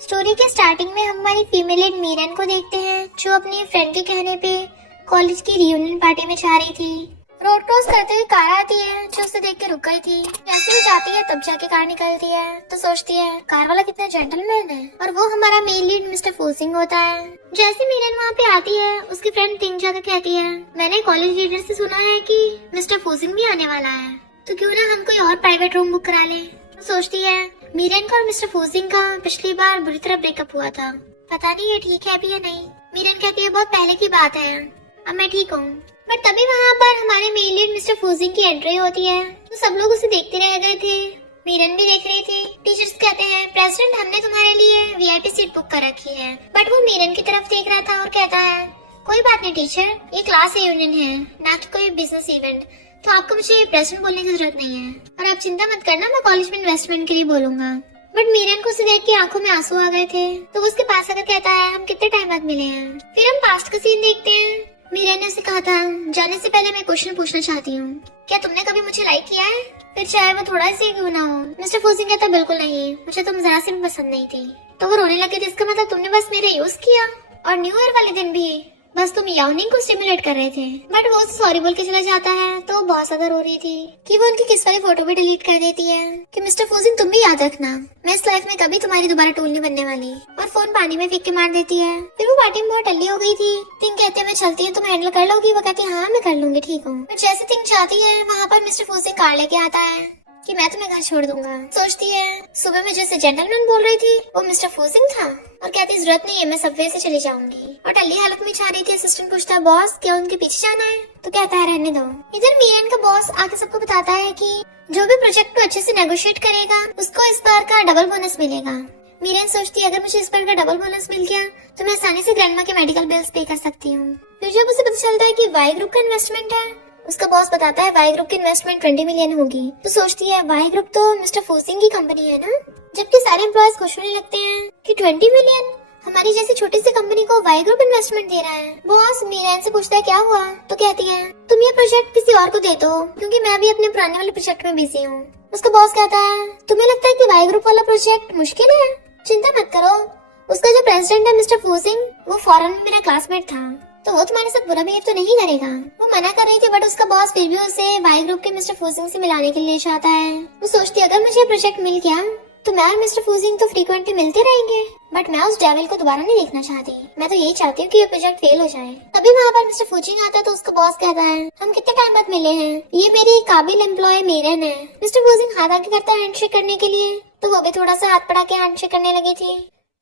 Story के starting में हम हमारी फीमेल लीड मीरन को देखते हैं, जो अपनी फ्रेंड के कहने पे कॉलेज की रियूनियन पार्टी में जा रही थी। रोड क्रॉस करते हुए कार आती है, जो उसे देख के रुक गई थी। जैसे ही जाती है तब जाके कार निकलती है, तो सोचती है कार वाला कितना जेंटलमैन है, और वो हमारा मेल लीड मिस्टर फूसिंग होता है। जैसे मीरन वहाँ पे आती है, उसकी फ्रेंड तिंग जाकर कहती है, मैंने कॉलेज लीडर से सुना है कि मिस्टर फूसिंग भी आने वाला है, तो क्यों ना हम कोई और प्राइवेट रूम बुक करा ले। तो सोचती है मीरन का और मिस्टर फूसिंग का पिछली बार बुरी तरह ब्रेकअप हुआ था, पता नहीं ये ठीक है भी या नहीं। मीरन कहती है बहुत पहले की बात है, अब मैं ठीक हूँ। बट तभी वहाँ पर हमारे मेल लीड मिस्टर फूसिंग की एंट्री होती है, तो सब लोग उसे देखते रह गए थे। मीरन भी देख रही थी। टीचर्स कहते हैं प्रेसिडेंट हमने तुम्हारे लिए वीआईपी सीट बुक कर रखी है। बट वो मीरन की तरफ देख रहा था और कहता है कोई बात नहीं टीचर, ये क्लास रियूनियन है ना कि कोई बिजनेस इवेंट, तो आपको मुझे प्रेसिडेंट बोलने की जरूरत नहीं है, और आप चिंता मत करना, मैं कॉलेज में इन्वेस्टमेंट के लिए बोलूंगा। बट मीरन को उसे देख के आंखों में आंसू आ गए थे, तो वो उसके पास आकर कहता है हम कितने टाइम बाद मिले हैं। फिर हम पास्ट का सीन देखते हैं। मीरन ने उसे कहा था जाने से पहले मैं क्वेश्चन पूछना चाहती हूँ, क्या तुमने कभी मुझे लाइक किया है, फिर चाहे वो थोड़ा सा क्यों ना हो। मिस्टर फूसिंग कहता बिल्कुल नहीं, मुझे तुम जरा सी भी पसंद नहीं थी। तो वो रोने लगी थी, इसका मतलब तुमने बस मेरा यूज किया, और न्यू ईयर वाले दिन भी बस तुम याउनिंग को स्टिमुलेट कर रहे थे। बट वो सॉरी बोल के चला जाता है, तो वो बहुत ज्यादा रो रही थी कि वो उनकी किस वाली फोटो भी डिलीट कर देती है कि मिस्टर फूसिंग तुम भी याद रखना, मैं इस लाइफ में कभी तुम्हारी दोबारा टूल नहीं बनने वाली, और फोन पानी में फेंक के मार देती है। फिर वो पार्टी में बहुत टल्ली हो गई थी। थिंग कहते हैं मैं चलती हूँ, तुम हैंडल कर लोगी, वो कहती है हाँ मैं कर लूंगी ठीक हूँ। जैसे थिंग चाहती है वहाँ पर मिस्टर फूसिंग कार लेके आता है कि मैं तुम्हें घर छोड़ दूंगा। सोचती है सुबह में जैसे जेंटलमैन बोल रही थी वो मिस्टर फूसिंग था, और कहती जरूरत नहीं है, मैं सबवे से चली जाऊंगी। और टल्ली हालत में जा रही थी। असिस्टेंट पूछता है बॉस क्या उनके पीछे जाना है, तो कहता है रहने दो। इधर मीरन का बॉस आके सबको बताता है कि जो भी प्रोजेक्ट को अच्छे से नेगोशिएट करेगा उसको इस बार का डबल बोनस मिलेगा। मीरन सोचती है अगर मुझे इस बार का डबल बोनस मिल गया तो मैं आसानी से ग्रैंडमा के मेडिकल बिल्स पे कर सकती हूँ। फिर जब उसे पता चलता है कि वाई ग्रुप का इन्वेस्टमेंट है, उसका बॉस बताता है वाई ग्रुप की इन्वेस्टमेंट 20 मिलियन होगी, तो सोचती है वाई ग्रुप तो मिस्टर फूसिंग की कंपनी है ना। जबकि सारे एम्प्लॉयज खुश होने लगते हैं कि 20 मिलियन हमारी जैसी छोटी सी कंपनी को वाई ग्रुप इन्वेस्टमेंट दे रहा है। बॉस मीरन से पूछता है क्या हुआ, तो कहती है तुम ये प्रोजेक्ट किसी और को दे दो, क्योंकि मैं भी अपने पुराने वाले प्रोजेक्ट में बिजी हूँ। उसका बॉस कहता है तुम्हें लगता है कि वाई ग्रुप वाला प्रोजेक्ट मुश्किल है, चिंता मत करो, उसका जो प्रेसिडेंट है मिस्टर फूसिंग वो फॉरेन में मेरा क्लासमेट था, तो वो तुम्हारे साथ बुरा बिहेव तो नहीं करेगा। वो मना कर रही थी, बट उसका बॉस फिर भी उसे वाई ग्रुप के मिस्टर फूसिंग से मिलाने के लिए चाहता है। वो सोचती है अगर मुझे प्रोजेक्ट मिल गया तो मैं और मिस्टर फूसिंग तो फ्रीक्वेंटली मिलते रहेंगे, बट मैं उस डेविल को दोबारा नहीं देखना चाहती। मैं तो यही चाहती हूँ कि ये प्रोजेक्ट फेल हो जाए। तभी वहाँ पर मिस्टर फूसिंग आता है, तो उसका बॉस कहता है हम कितने टाइम बाद मिले हैं, ये मेरी काबिल एम्प्लॉय मीरन है। मिस्टर फूसिंग हाथ आगे करता है हैंडशेक करने के लिए, तो वो भी थोड़ा सा हाथ पड़ा के हैंडशेक करने लगी थी।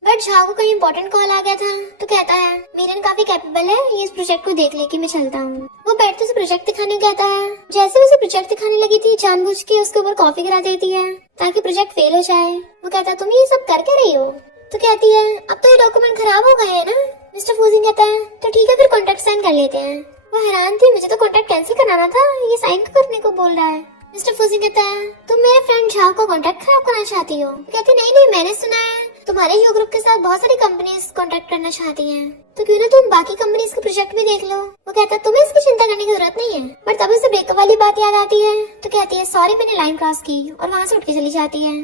बट झाओ को कहीं इंपॉर्टेंट कॉल आ गया था, तो कहता है मीरन काफी कैपेबल है, ये इस प्रोजेक्ट को देख ले कि मैं चलता हूँ। वो बैठते से प्रोजेक्ट दिखाने कहता है। जैसे उसे प्रोजेक्ट दिखाने लगी थी जानबूझ के उसके ऊपर कॉफी गिरा देती है ताकि प्रोजेक्ट फेल हो जाए। वो कहता है तुम ये सब कर क्या रही हो, तो कहती है अब तो ये डॉक्यूमेंट खराब हो गए हैं ना। मिस्टर फूसिंग कहता है तो ठीक है फिर कॉन्ट्रैक्ट साइन कर लेते हैं। वो हैरान थी, मुझे तो कॉन्ट्रैक्ट कैंसिल कराना था, ये साइन करने को बोल रहा है। मिस्टर फूसिंग कहता है तुम मेरे फ्रेंड झाओ को कॉन्ट्रैक्ट खराब करना चाहती हो। कहती नहीं मैंने सुना है तुम्हारे यो ग्रुप के साथ बहुत सारी कंपनीज कॉन्ट्रैक्ट करना चाहती हैं, तो क्यों ना तुम बाकी कंपनीज के प्रोजेक्ट भी देख लो। वो कहता है तुम्हें इसकी चिंता करने की जरूरत नहीं है। पर तभी उसे ब्रेकअप वाली बात याद आती है, तो कहती है सॉरी मैंने लाइन क्रॉस की, और वहाँ से उठ के चली जाती है।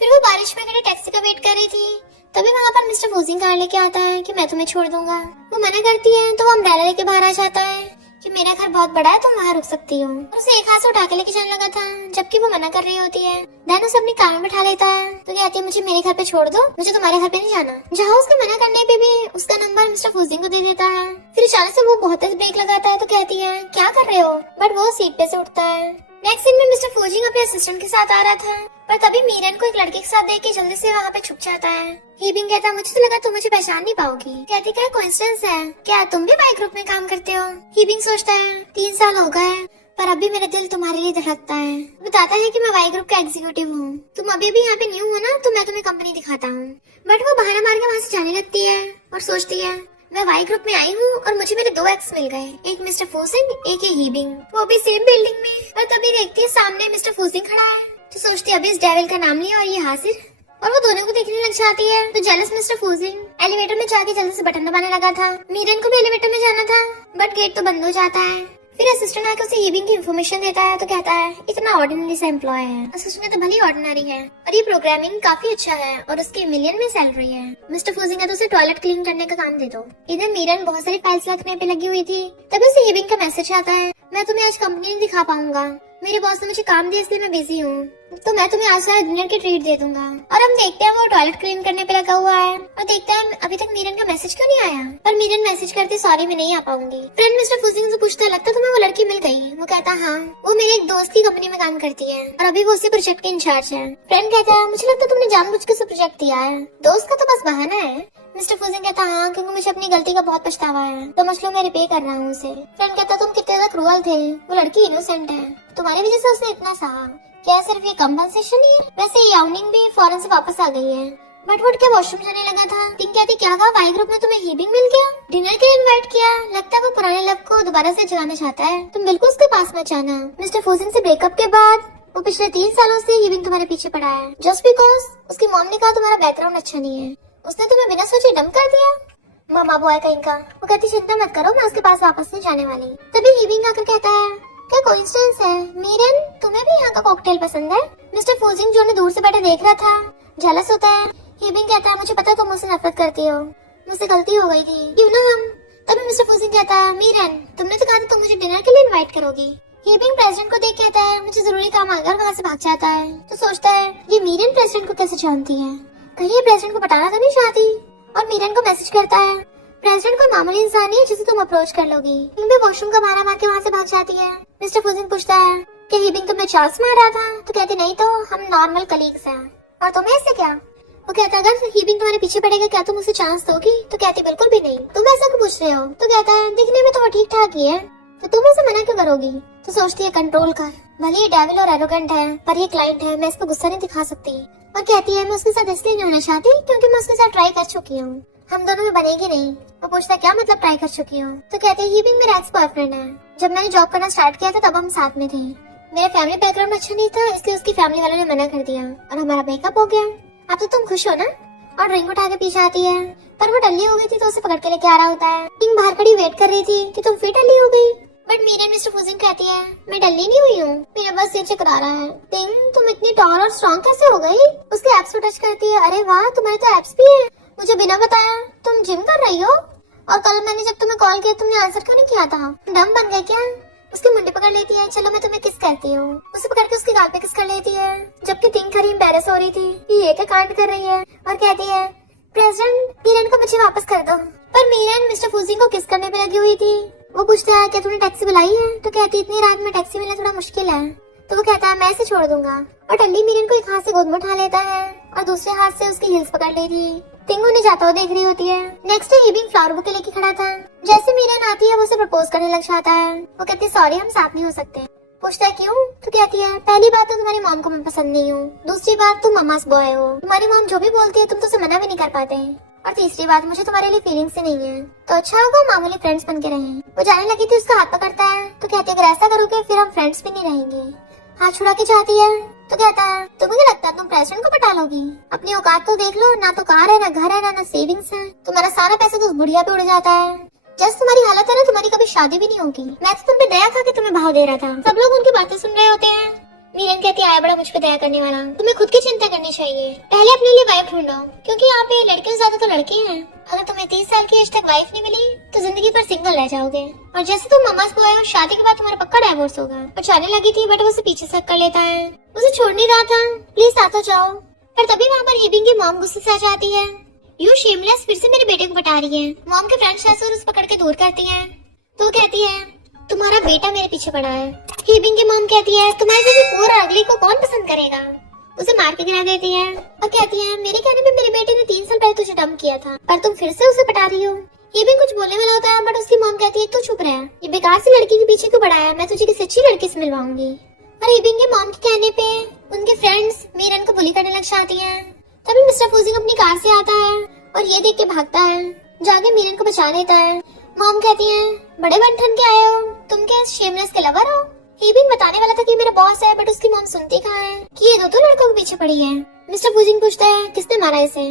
फिर वो बारिश में खड़ी टैक्सी का वेट कर रही थी, तभी वहाँ पर मिस्टर फूसिंग कार लेके आता है कि मैं तुम्हें छोड़ दूंगा। वो मना करती है, तो वो अम्ब्रेला लेके बाहर आ जाता है कि मेरा घर बहुत बड़ा है, तुम वहाँ रुक सकती हो। उसे एक हाथ से उठा के लेके जाने लगा था, जबकि वो मना कर रही होती है। दैन उसे अपनी कार में बैठा लेता है, तो कहती है मुझे मेरे घर पे छोड़ दो, मुझे तुम्हारे घर पे नहीं जाना। जहाँ उसके मना करने पे भी उसका नंबर मिस्टर फूसिंग को दे देता है। फिर अचानक से वो बहुत तेज ब्रेक लगाता है, तो कहती है क्या कर रहे हो, बट वो सीट पे से उठता है। नेक्स्ट सीन में मिस्टर फूसिंग अपने असिस्टेंट के साथ आ रहा था, पर तभी मीरन को एक लड़के के साथ देख के जल्दी से वहाँ पे छुप जाता है। हीबिंग कहता मुझे तो लगा तुम मुझे पहचान नहीं पाओगी। कहती क्या कोइंसिडेंस है, क्या तुम भी वाई ग्रुप में काम करते हो। हीबिंग सोचता है 3 साल हो गए पर अभी मेरा दिल तुम्हारे लिए धड़कता है। बताता है कि मैं वाई ग्रुप का एग्जीक्यूटिव हूँ, तुम अभी भी यहाँ पे न्यू हो ना, तो मैं तुम्हें कंपनी दिखाता हूँ। बट वो बहाना मार के वहाँ से जाने लगती है और सोचती है मैं वाई ग्रुप में आई हूँ और मुझे मेरे 2 एक्स मिल गए, एक मिस्टर फूसिंग एक ये हीबिंग, वो भी सेम बिल्डिंग में। और तभी देखती है सामने मिस्टर फूसिंग खड़ा है, तो सोचती है अभी इस डेविल का नाम लिया और ये हाजिर, और वो दोनों को देखने लग जाती है। तो जेलस मिस्टर फूसिंग एलिवेटर में जाके जल्दी से बटन दबाने लगा था। मीरन को भी एलिवेटर में जाना था, बट गेट तो बंद हो जाता है। फिर असिस्टेंट आकर उसे हीबिंग की इन्फॉर्मेशन देता है तो कहता है इतना ऑर्डिनरी सा एम्प्लॉय है। असिस्टेंट तो भली ऑर्डिनरी है और ये प्रोग्रामिंग काफी अच्छा है और उसकी मिलियन में सैलरी है। मिस्टर फूजिंग तो उसे टॉयलेट क्लीन करने का काम दे दो। इधर मीरन बहुत सारी फाइल्स रखने पे लगी हुई थी, तभी उसे हीबिंग का मैसेज आता है, मैं तुम्हें आज कंपनी नहीं दिखा पाऊंगा, मेरे बॉस ने मुझे काम दिया इसलिए मैं बिजी हूँ, तो मैं तुम्हें आज सारा डिनर की ट्रीट दे दूंगा। और हम देखते हैं वो टॉयलेट क्लीन करने पे लगा हुआ है और देखते हैं अभी तक मीरन का मैसेज क्यों नहीं आया। पर मीरन मैसेज करती सॉरी मैं नहीं आ पाऊंगी। फ्रेंड मिस्टर फूजिंग से पूछता है लगता तुम्हें वो लड़की मिल गई। वो कहता हाँ, वो मेरे एक दोस्त की कंपनी में काम करती है और अभी वो उसी प्रोजेक्ट के इंचार्ज है। फ्रेंड कहता है मुझे लगता तुमने जानबूझ के प्रोजेक्ट दिया है, दोस्त का तो बस बहाना है। मिस्टर फूजिंग कहता हाँ, क्योंकि मुझे अपनी गलती का बहुत पछतावा है, तो मसलो मैं रिपे कर रहा हूँ उसे। फ्रेंड कहता तुम कितने ज्यादा क्रूअल थे, वो लड़की इनोसेंट है, तुम्हारी वजह से उसने इतना सहा, क्या सिर्फ ये कंपनसेशन ही है? वैसे ये याओनिंग भी फॉरेन से वापस आ गई है। बटवुड के वॉशरूम जाने लगा था। टिंग कहती क्या कहा वाई ग्रुप में तुम्हें हीबिंग मिल गया, डिनर के लिए इनवाइट किया, लगता है वो पुराने लव को दोबारा से जगाना चाहता है, तुम बिल्कुल उसके पास मत जाना। मिस्टर फूजिंग से ब्रेकअप के बाद वो पिछले 3 सालों से हीबिंग तुम्हारे पीछे पड़ा है, जस्ट बिकॉज उसकी मॉम ने कहा तुम्हारा बैकग्राउंड अच्छा नहीं है, उसने तुम्हें बिना सोचे डंप कर दिया। मामा बॉय कहीं का। वो कहती चिंता मत करो, मैं उसके पास वापस नहीं जाने वाली। तभी हीबिंग आकर कहता है क्या कोइंसिडेंस है, मीरन तुम्हें भी यहाँ का कॉकटेल पसंद है। मिस्टर फूजिंग जो दूर से बैठे देख रहा था जेलस होता है। हीबिंग कहता है मुझे पता तुम मुझसे नफरत करती हो, मुझसे गलती हो गई थी, क्यों ना हम। तभी मिस्टर फूजिंग कहता है मीरन तुमने तो कहा था तुम मुझे डिनर के लिए इनवाइट करोगी। हीबिंग प्रेसिडेंट को देख कहता है मुझे जरूरी काम आकर वहाँ से भाग जाता है, तो सोचता है ये मीरन प्रेसिडेंट को कैसे जानती है, कहीं ये प्रेसिडेंट को पटाना तो नहीं चाहती। और मीरन को मैसेज करता है प्रेसिडेंट कोई मामूली इंसान नहीं है जिसे तुम अप्रोच कर लोगी। हीबिंग भी वॉशरूम का बहाना मार के वहाँ से भाग जाती है। मिस्टर फूजिंग पूछता है कि हीबिंग तुम्हें चार्ल्स मार रहा था, तो कहती नहीं तो हम नॉर्मल कलीग्स हैं। और तुम्हें इससे क्या। वो कहता अगर हीबिंग तुम्हारे पीछे पड़ेगा क्या तुम उसे चांस दोगी, तो कहती बिल्कुल भी नहीं। तुम ऐसा क्यों पूछ रहे हो, तो कहता है दिखने में तो वो ठीक ठाक ही है, तो तुम इसे मना क्यों करोगी। तो सोचती है कंट्रोल कर, भले ये डेविल और एरोगेंट है पर ये क्लाइंट है, मैं इस पर गुस्सा नहीं दिखा सकती। और कहती है मैं उसके साथ इसलिए नहीं होना चाहती क्योंकि मैं उसके साथ ट्राई कर चुकी हूँ, हम दोनों में बनेगी नहीं। वो पूछता है क्या मतलब ट्राई कर चुकी हूँ, तो कहते हैं हीबिंग मेरा एक्स बॉयफ्रेंड है, जब मैंने जॉब करना स्टार्ट किया था तब हम साथ में थे, मेरा फैमिली बैकग्राउंड अच्छा नहीं था इसलिए उसकी फैमिली वालों ने मना कर दिया और हमारा ब्रेकअप हो गया। अब तो तुम खुश हो ना। और ड्रिंक उठा के पीछे आती है, पर वो टल्ली हो गई थी तो उसे पकड़ के लेके आ रहा होता है। टिंग बाहर खड़ी वेट कर रही थी कि तुम फिर टल्ली हो गई, बट मीरन मिस्टर फूजिंग कहती है मैं टल्ली नहीं हुई हूँ, मेरा बस सिर चकरा रहा है। टिंग तुम इतनी टॉल और स्ट्रॉन्ग कैसे हो गई। उसके एब्स को टच करती है, अरे वाह तुम्हारे तो एब्स भी है, मुझे बिना बताया तुम जिम कर रही हो, और कल मैंने जब तुम्हें कॉल किया तुमने आंसर क्यों नहीं किया था, डम बन गए क्या। उसकी मुंडी पकड़ लेती है, चलो मैं तुम्हें किस करती हूँ। उसे पकड़ के उसके गाल पे किस कर लेती है, जबकि टिंग खरी एम्बैरेस हो रही थी कि ये क्या कांड कर रही है, और कहती है प्रेसिडेंट मीरन को मुझे वापस कर दो। पर मीरन मिस्टर फूजिंग को किस करने पे लगी हुई थी। वो पूछता है क्या तूने टैक्सी बुलाई है, तो कहती इतनी रात में टैक्सी मिलना थोड़ा मुश्किल है। तो वो कहता है मैं इसे छोड़ दूंगा, और टल्ली मीरन को एक हाथ से गोद में उठा लेता है और दूसरे हाथ से उसकी हील्स पकड़ लेती है। टिंग उन्हें जाता हुआ देख रही होती है। नेक्स्ट डे हीबिंग फ्लावर बुके लेके खड़ा था, जैसे मीरन आती है वो उसे प्रपोज करने लग जाता है। वो कहती है सॉरी हम साथ नहीं हो सकते। पूछता है क्यों, तो कहती है पहली बात तो तुम्हारी मॉम को मैं पसंद नहीं हूँ, दूसरी बात तुम मम्मास बॉय हो, तुम्हारी मॉम जो भी बोलती है तुम तो उसे मना भी नहीं कर पाते, और तीसरी बात मुझे तुम्हारे लिए फीलिंग्स ही नहीं है, तो अच्छा होगा मामूली फ्रेंड्स बन के रहें। वो जाने लगी थी, उसका हाथ पकड़ता है, तो कहती है अगर ऐसा करोगे फिर हम फ्रेंड्स भी नहीं रहेंगे। हाथ छुड़ा के जाती है, तो कहता है तुम्हें क्या लगता है तुम प्रेसिडेंट को पटा लोगी, अपनी औकात तो देख लो, ना तो कार है ना घर है ना सेविंग्स है, तुम्हारा सारा पैसा तो उस बुढ़िया पे उड़ जाता है, जस्ट तुम्हारी हालत है ना तुम्हारी कभी शादी भी नहीं होगी। मैं तो तुम पे दया खा के तुम्हें भाव दे रहा था। सब लोग उनकी बातें सुन रहे होते हैं। मीरन कहती है आया बड़ा मुझ पे दया करने वाला, तुम्हें खुद की चिंता करनी चाहिए, पहले अपने लिए वाइफ ढूंढो, क्योंकि यहाँ पे लड़के से ज्यादा तो लड़के हैं। अगर तुम्हें 30 साल की एज तक वाइफ नहीं मिली तो जिंदगी भर सिंगल रह जाओगे, और जैसे तुम मम्मास बॉय हो शादी के बाद तुम्हारा पक्का डाइवोर्स होगा। और जाने लगी थी बट वो उसे पीछे से कर लेता है, उसे छोड़ नहीं रहा था, प्लीज आ तो जाओ। पर तभी वहाँ पर हीबिंग की मॉम गुस्से से आ जाती है, यू शेमलेस फिर से मेरे बेटे को बता रही है। मॉम के फ्रेंड्स जैसे उसे पकड़ के दूर करती है, तो कहती है तुम्हारा बेटा मेरे पीछे पड़ा है। हीबिंग की मॉम कहती है तुम्हारे जैसे पूरा अगली को कौन पसंद करेगा, उसे मार के गिरा देती है, और कहती है मेरे कहने पे मेरे बेटे ने 3 साल पहले तुझे डंप किया था, पर तुम फिर से उसे पटा रही हो। हीबिंग कुछ बोलने वाला होता है बट उसकी मॉम कहती है तू चुप रह, ये बेकार सी लड़की के पीछे क्यों पड़ा है, मैं तुझे किसी अच्छी लड़की से मिलवाऊंगी। और हीबिंग की मॉम के कहने पे उनके फ्रेंड्स मीरन को बुली करने लग जाती है। तभी मिस्टर फूजिंग अपनी कार से आता है और ये देख के भागता है, जाके मीरन को बचा लेता है। मॉम कहती है बड़े बनठन के आए हो, तुम क्या शेमलेस के लवर हो। हीबिंग बताने वाला था कि मेरा बॉस है, बट उसकी मॉम सुनती कहाँ है कि ये दो लड़कों के पीछे पड़ी है। मिस्टर फूजिंग पूछता है किसने मारा इसे,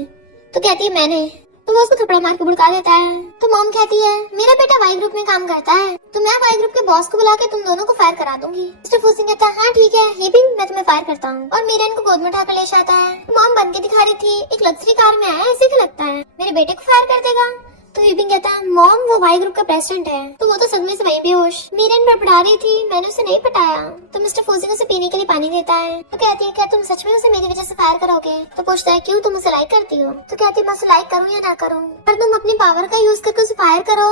तो कहती है मैंने। तो वो उसको थप्पड़ मार के भड़का देता है। तो मॉम कहती है मेरा बेटा वाई ग्रुप में काम करता है, तो मैं वाई ग्रुप के बॉस को बुला के तुम दोनों को फायर करा दूंगी। मिस्टर फूजिंग कहता है हाँ ठीक है, ये भी मैं तुम्हें फायर करता हूँ, और मीरन को गोद में उठाकर ले जाता है। मॉम बन के दिखा रही थी एक लग्जरी कार में आया, ऐसे क्यों लगता है मेरे बेटे को फायर कर देगा। तो यूबिंग कहता है मॉम वो वाई ग्रुप का प्रेसिडेंट है। तो वो तो सदमे से वहीं बेहोश। मीरन बड़बड़ा रही थी मैंने उसे नहीं पटाया। तो मिस्टर फूजिंग उसे पीने के लिए पानी देता है। तो कहती है क्या तुम सच में उसे मेरी वजह से फायर करोगे। तो पूछता है क्यों, तुम उसे लाइक करती हो। तो कहती है मैं उसे लाइक करूँ या ना करूँ, पर तुम अपनी पावर का यूज करके उसे फायर करो,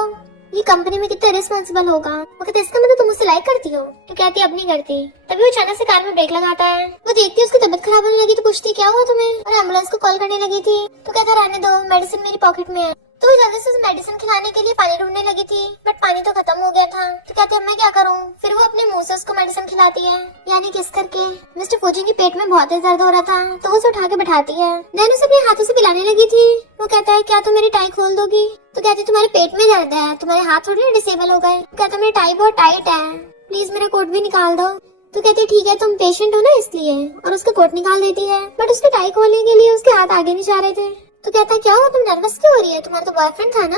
ये कंपनी में कितना रिस्पॉन्सिबल होगा। वो कहते इसका मतलब तुम उसे लाइक करती हो। तो कहती है अब नहीं करती। तभी वो अचानक से कार में ब्रेक लगाता है। वो देखती है उसकी तबीयत खराब होने लगी। तो पूछती क्या हुआ तुम्हें, और एम्बुलेंस को कॉल करने लगी थी। तो कहता रहने दो, मेडिसिन मेरी पॉकेट में है। तो वो जल्दी से उसे मेडिसिन खिलाने के लिए पानी ढूंढने लगी थी, बट पानी तो खत्म हो गया था। तो कहती है अब मैं क्या करूँ। फिर वो अपने मुंह से उसको मेडिसिन खिलाती है, यानी किस करके। मिस्टर फूजिंग के पेट में बहुत दर्द हो रहा था, तो वो उसे उठा के बैठाती है। देन उसे अपने हाथों से पिलाने लगी थी। वो कहता है क्या तुम मेरी टाई खोल दोगी। तो कहती है तुम्हारे पेट में दर्द है, तुम्हारे हाथ थोड़ी डिसेबल हो गए। कहता मेरी टाई बहुत टाइट है, प्लीज मेरा कोट भी निकाल दो। तो कहती है ठीक है तुम पेशेंट हो ना इसलिए, और उसका कोट निकाल देती है। बट उसके टाई खोलने के लिए उसके हाथ आगे नहीं जा रहे थे। तो कहता है क्या हुआ, तुम नर्वस क्यों हो रही है, तुम्हारा तो बॉयफ्रेंड था ना,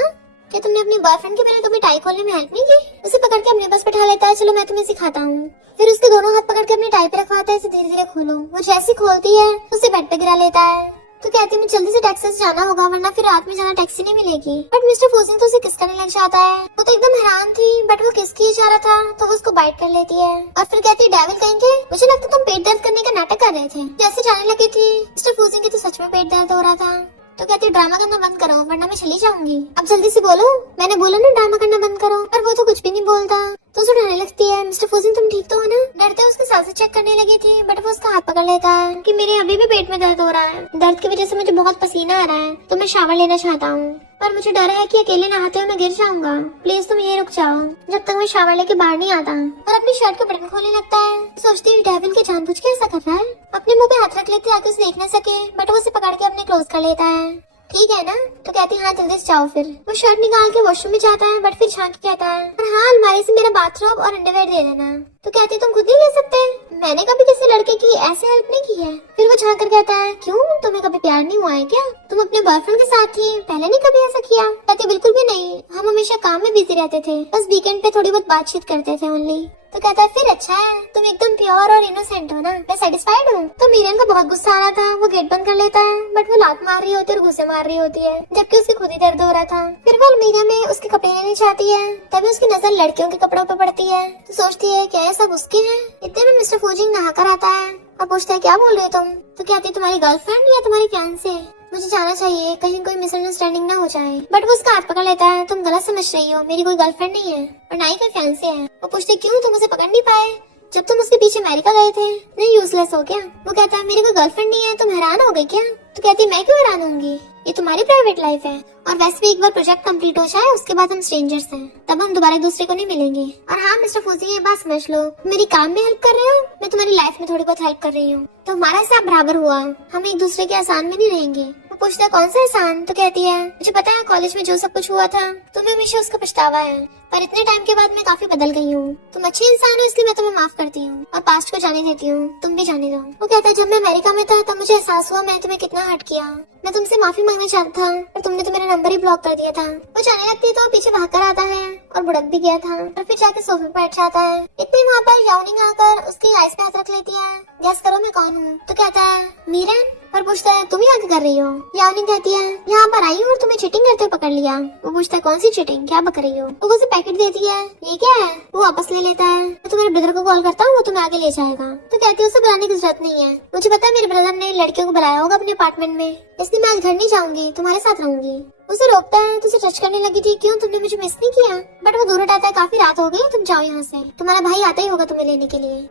क्या तुमने अपने बॉयफ्रेंड के पहले कभी टाई खोलने में हेल्प नहीं की। उसे पकड़ के अपने पास बैठा लेता है, चलो मैं तुम्हें सिखाता हूँ। फिर उसके दोनों हाथ पकड़ के अपनी टाई पे रखवाता है, इसे धीरे धीरे खोलो। वो जैसी खोलती है उसे बेड पे गिरा लेता है। तो कहती है मुझे जल्दी से टेक्सास जाना होगा, वरना फिर रात में जाना टैक्सी नहीं मिलेगी। बट मिस्टर फूजिंग तो उसे किस करने लग जाता है। वो तो एकदम हैरान थी, बट वो किस किए जा रहा था, तो वो उसको बाइट कर लेती है। और फिर कहती है डेविल कहेंगे, मुझे लगता तुम पेट दर्द करने का नाटक कर रहे थे। जैसे जाने लगी थी मिस्टर फूजिंग के तो सच में पेट दर्द हो रहा था। तो कहती ड्रामा करना बंद करो वरना मैं चली जाऊंगी। अब जल्दी से बोलो, मैंने बोला ना ड्रामा करना बंद करो। पर वो तो कुछ भी नहीं बोलता। तो उसे डरने लगती है, मिस्टर फूजिंग तुम ठीक तो हो ना। डरते उसके सांसें चेक करने लगी थी, बट वो उसका हाथ पकड़ लेता है कि मेरे अभी भी पेट में दर्द हो रहा है, दर्द की वजह से मुझे बहुत पसीना आ रहा है, तो मैं शावर लेना चाहता हूँ, पर मुझे डर है कि अकेले नहाते हुए मैं गिर जाऊंगा, प्लीज तुम ये रुक जाओ जब तक मैं शावर लेके बाहर नहीं आता। और अपनी शर्ट को बटन खोलने लगता है। सोचती है डेविल के जानबूझ के ऐसा कर रहा है। अपने मुंह पे हाथ रख लेती है ताकि उसे देख न सके, बट वो उसे पकड़ के अपने क्लोज कर लेता है। ठीक है ना। तो कहती हाँ जल्दी से जाओ। फिर वो शर्ट निकाल के वॉशरूम में जाता है, बट फिर झांक के कहता है और हाँ अलमारी से मेरा बाथरोब और अंडरवेयर दे देना। तो कहती तुम खुद नहीं ले सकते, मैंने कभी किसी लड़के की ऐसे हेल्प नहीं की है। फिर वो झांक कर कहता है क्यों, तुम्हें कभी प्यार नहीं हुआ है क्या, तुम अपने बॉयफ्रेंड के साथ थी, पहले नहीं कभी ऐसा किया। कहती बिल्कुल भी नहीं, हम हमेशा काम में बिजी रहते थे, बस वीकेंड पे थोड़ी बहुत बातचीत करते थे ओनली। तो कहता है फिर अच्छा है, तुम एकदम प्योर और इनोसेंट हो ना, मैं सेटिस्फाइड हूँ। तो मीरन को बहुत गुस्सा आ रहा था, वो गेट बंद कर लेता है, बट वो लात मार रही होती है और गुस्से मार रही होती है, जबकि उसके खुद ही दर्द हो रहा था। फिर वो अलमीरा में उसके कपड़े लेने चाहती है, तभी उसकी नजर लड़कियों के कपड़ों पर पड़ती है। तो सोचती है क्या सब उसके हैं। इतने में मिस्टर फूजिंग नहा कर आता है और पूछता है क्या बोल रहे हो तुम। तो कहती है तुम्हारी गर्लफ्रेंड या तुम्हारी फियांसे, मुझे जाना चाहिए, कहीं कोई मिसअंडरस्टैंडिंग ना हो जाए। बट वो उसका हाथ पकड़ लेता है, तुम गलत समझ रही हो, मेरी कोई गर्लफ्रेंड नहीं है और ना ही कोई फियांसे है। वो पूछते क्यों, तुम उसे पकड़ नहीं पाए जब तुम उसके पीछे अमेरिका गए थे, नहीं यूजलेस हो क्या। वो कहता है मेरी कोई गर्लफ्रेंड नहीं है, तुम हैरान हो गई क्या। तो कहती है मैं क्यों हैरान होंगी, ये तुम्हारी प्राइवेट लाइफ है, और वैसे भी एक बार प्रोजेक्ट कंप्लीट हो जाए उसके बाद हम स्ट्रेंजर्स हैं, तब हम दोबारा एक दूसरे को नहीं मिलेंगे। और हाँ मिस्टर फूजिंग ये बात समझ लो, मेरी काम में हेल्प कर रहे हो, मैं तुम्हारी लाइफ में थोड़ी बहुत हेल्प कर रही हूँ, तो हमारा हिसाब बराबर हुआ, हम एक दूसरे के एहसान में नहीं रहेंगे। वो पूछता है कौन सा एहसान। तो कहती है मुझे पता है कॉलेज में जो सब कुछ हुआ था, तुम्हें हमेशा उसका पछतावा है, पर इतने टाइम के बाद मैं काफी बदल गई हूँ, तुम अच्छे इंसान हो इसलिए मैं तुम्हें माफ करती हूँ और पास्ट को जाने देती हूँ, तुम भी जाने दो। वो कहता है जब मैं अमेरिका में था तब मुझे एहसास हुआ मैं तुम्हें कितना हर्ट किया, मैं तुमसे माफी मांगना चाहता था पर तुमने तो मेरा नंबर ही ब्लॉक कर दिया था। वो जाने लगती है तो पीछे भाग कर आता है और बुड़क भी गया था, और फिर जाके सोफे पर बैठ जाता है। इतने वहाँ पर याओनिंग आकर उसकी आइस पे हाथ रख लेती है, गैस करो मैं कौन हूँ। तो कहता है मीरन, और पूछता है तुम यहाँ क्या कर रही हो। याओनिंग कहती है यहाँ पर आई हूँ और तुम्हें चीटिंग करते हुए पकड़ लिया। वो पूछता है कौन सी चीटिंग, क्या पकड़ रही हो। वो उसे पैकेट देती है, ये क्या है। वो वापस ले लेता है। मैं तुम्हारे ब्रदर को कॉल करता हूँ, वो तुम्हें आगे ले जाएगा। तो कहती है उसे बुलाने की जरूरत नहीं है, मुझे पता है मेरे ब्रदर ने लड़कियों को बुलाया होगा अपने अपार्टमेंट में, इसलिए मैं आज घर नहीं जाऊंगी, तुम्हारे साथ रहूंगी। उसे रोकता है तो उसे टच करने लगी थी, क्यों तुमने मुझे मिस नहीं किया। बट वो दूर हटाता है, काफी रात हो गई, तुम जाओ यहाँ से, तुम्हारा भाई आता ही होगा तुम्हें लेने के लिए।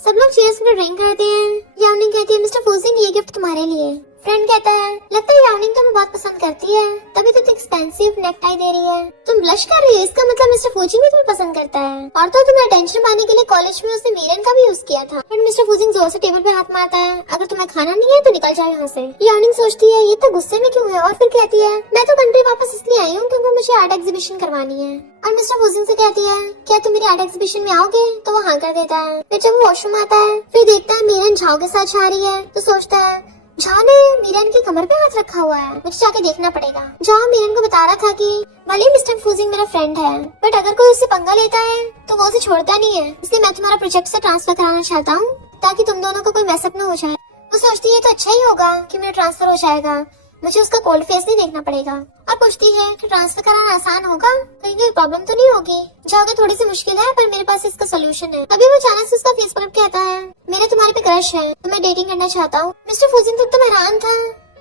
सब लोग चीयर्स में ड्रिंक करते हैं। याओनिंग कहती है मिस्टर फूजिंग ये गिफ्ट तुम्हारे लिए। फ्रेंड कहता है लगता है याओनिंग तुम्हें बहुत पसंद करती है, तभी तो एक्सपेंसिव नेकटाई दे रही है। तुम ब्लश कर रही हो, इसका मतलब मिस्टर फूजिंग भी तुम्हें पसंद करता है। और तो तुम्हें अटेंशन पाने के लिए कॉलेज में उसने मीरन का भी यूज किया था। बट मिस्टर फूजिंग जोर से टेबल पे हाथ मारता है, अगर तुम्हें खाना नहीं है तो निकल जाओ यहाँ से। याओनिंग सोचती है ये तो गुस्से में क्यों है, और फिर कहती है मैं तो कंट्री वापस इसलिए आई हूँ क्योंकि मुझे आर्ट एग्जीबिशन करवानी है। और मिस्टर फूजिंग से कहती है क्या तुम मेरी आर्ट एग्जीबिशन में आओगे, तो वो हाँ कर देता है। फिर जब वो वॉशरूम आता है फिर देखता है मीरन झाओ के साथ जा रही है, तो सोचता है झाओ ने मीरन की कमर पे हाथ रखा हुआ है, मुझे जाके देखना पड़ेगा। झाओ मीरन को बता रहा था कि भले ही मिस्टर फूजिंग मेरा फ्रेंड है, बट अगर कोई उससे पंगा लेता है तो वो उसे छोड़ता नहीं है, इसलिए मैं तुम्हारा प्रोजेक्ट से ट्रांसफर कराना चाहता हूँ ताकि तुम दोनों को कोई मैसअप न हो जाए। वो सोचती है तो अच्छा ही होगा कि मेरा ट्रांसफर हो जाएगा, मुझे उसका कोल्ड फेस नहीं देखना पड़ेगा। और पूछती है कि ट्रांसफर कराना आसान होगा, कहीं कोई प्रॉब्लम तो नहीं होगी। जाओगे थोड़ी सी मुश्किल है पर मेरे पास इसका सोल्यूशन है। अभी वो अचानक से उसका फेस पकड़ के कहता है मेरा तुम्हारे पे क्रश है, तो मैं डेटिंग करना चाहता हूँ। मिस्टर फूजिंग तो एकदम हैरान था,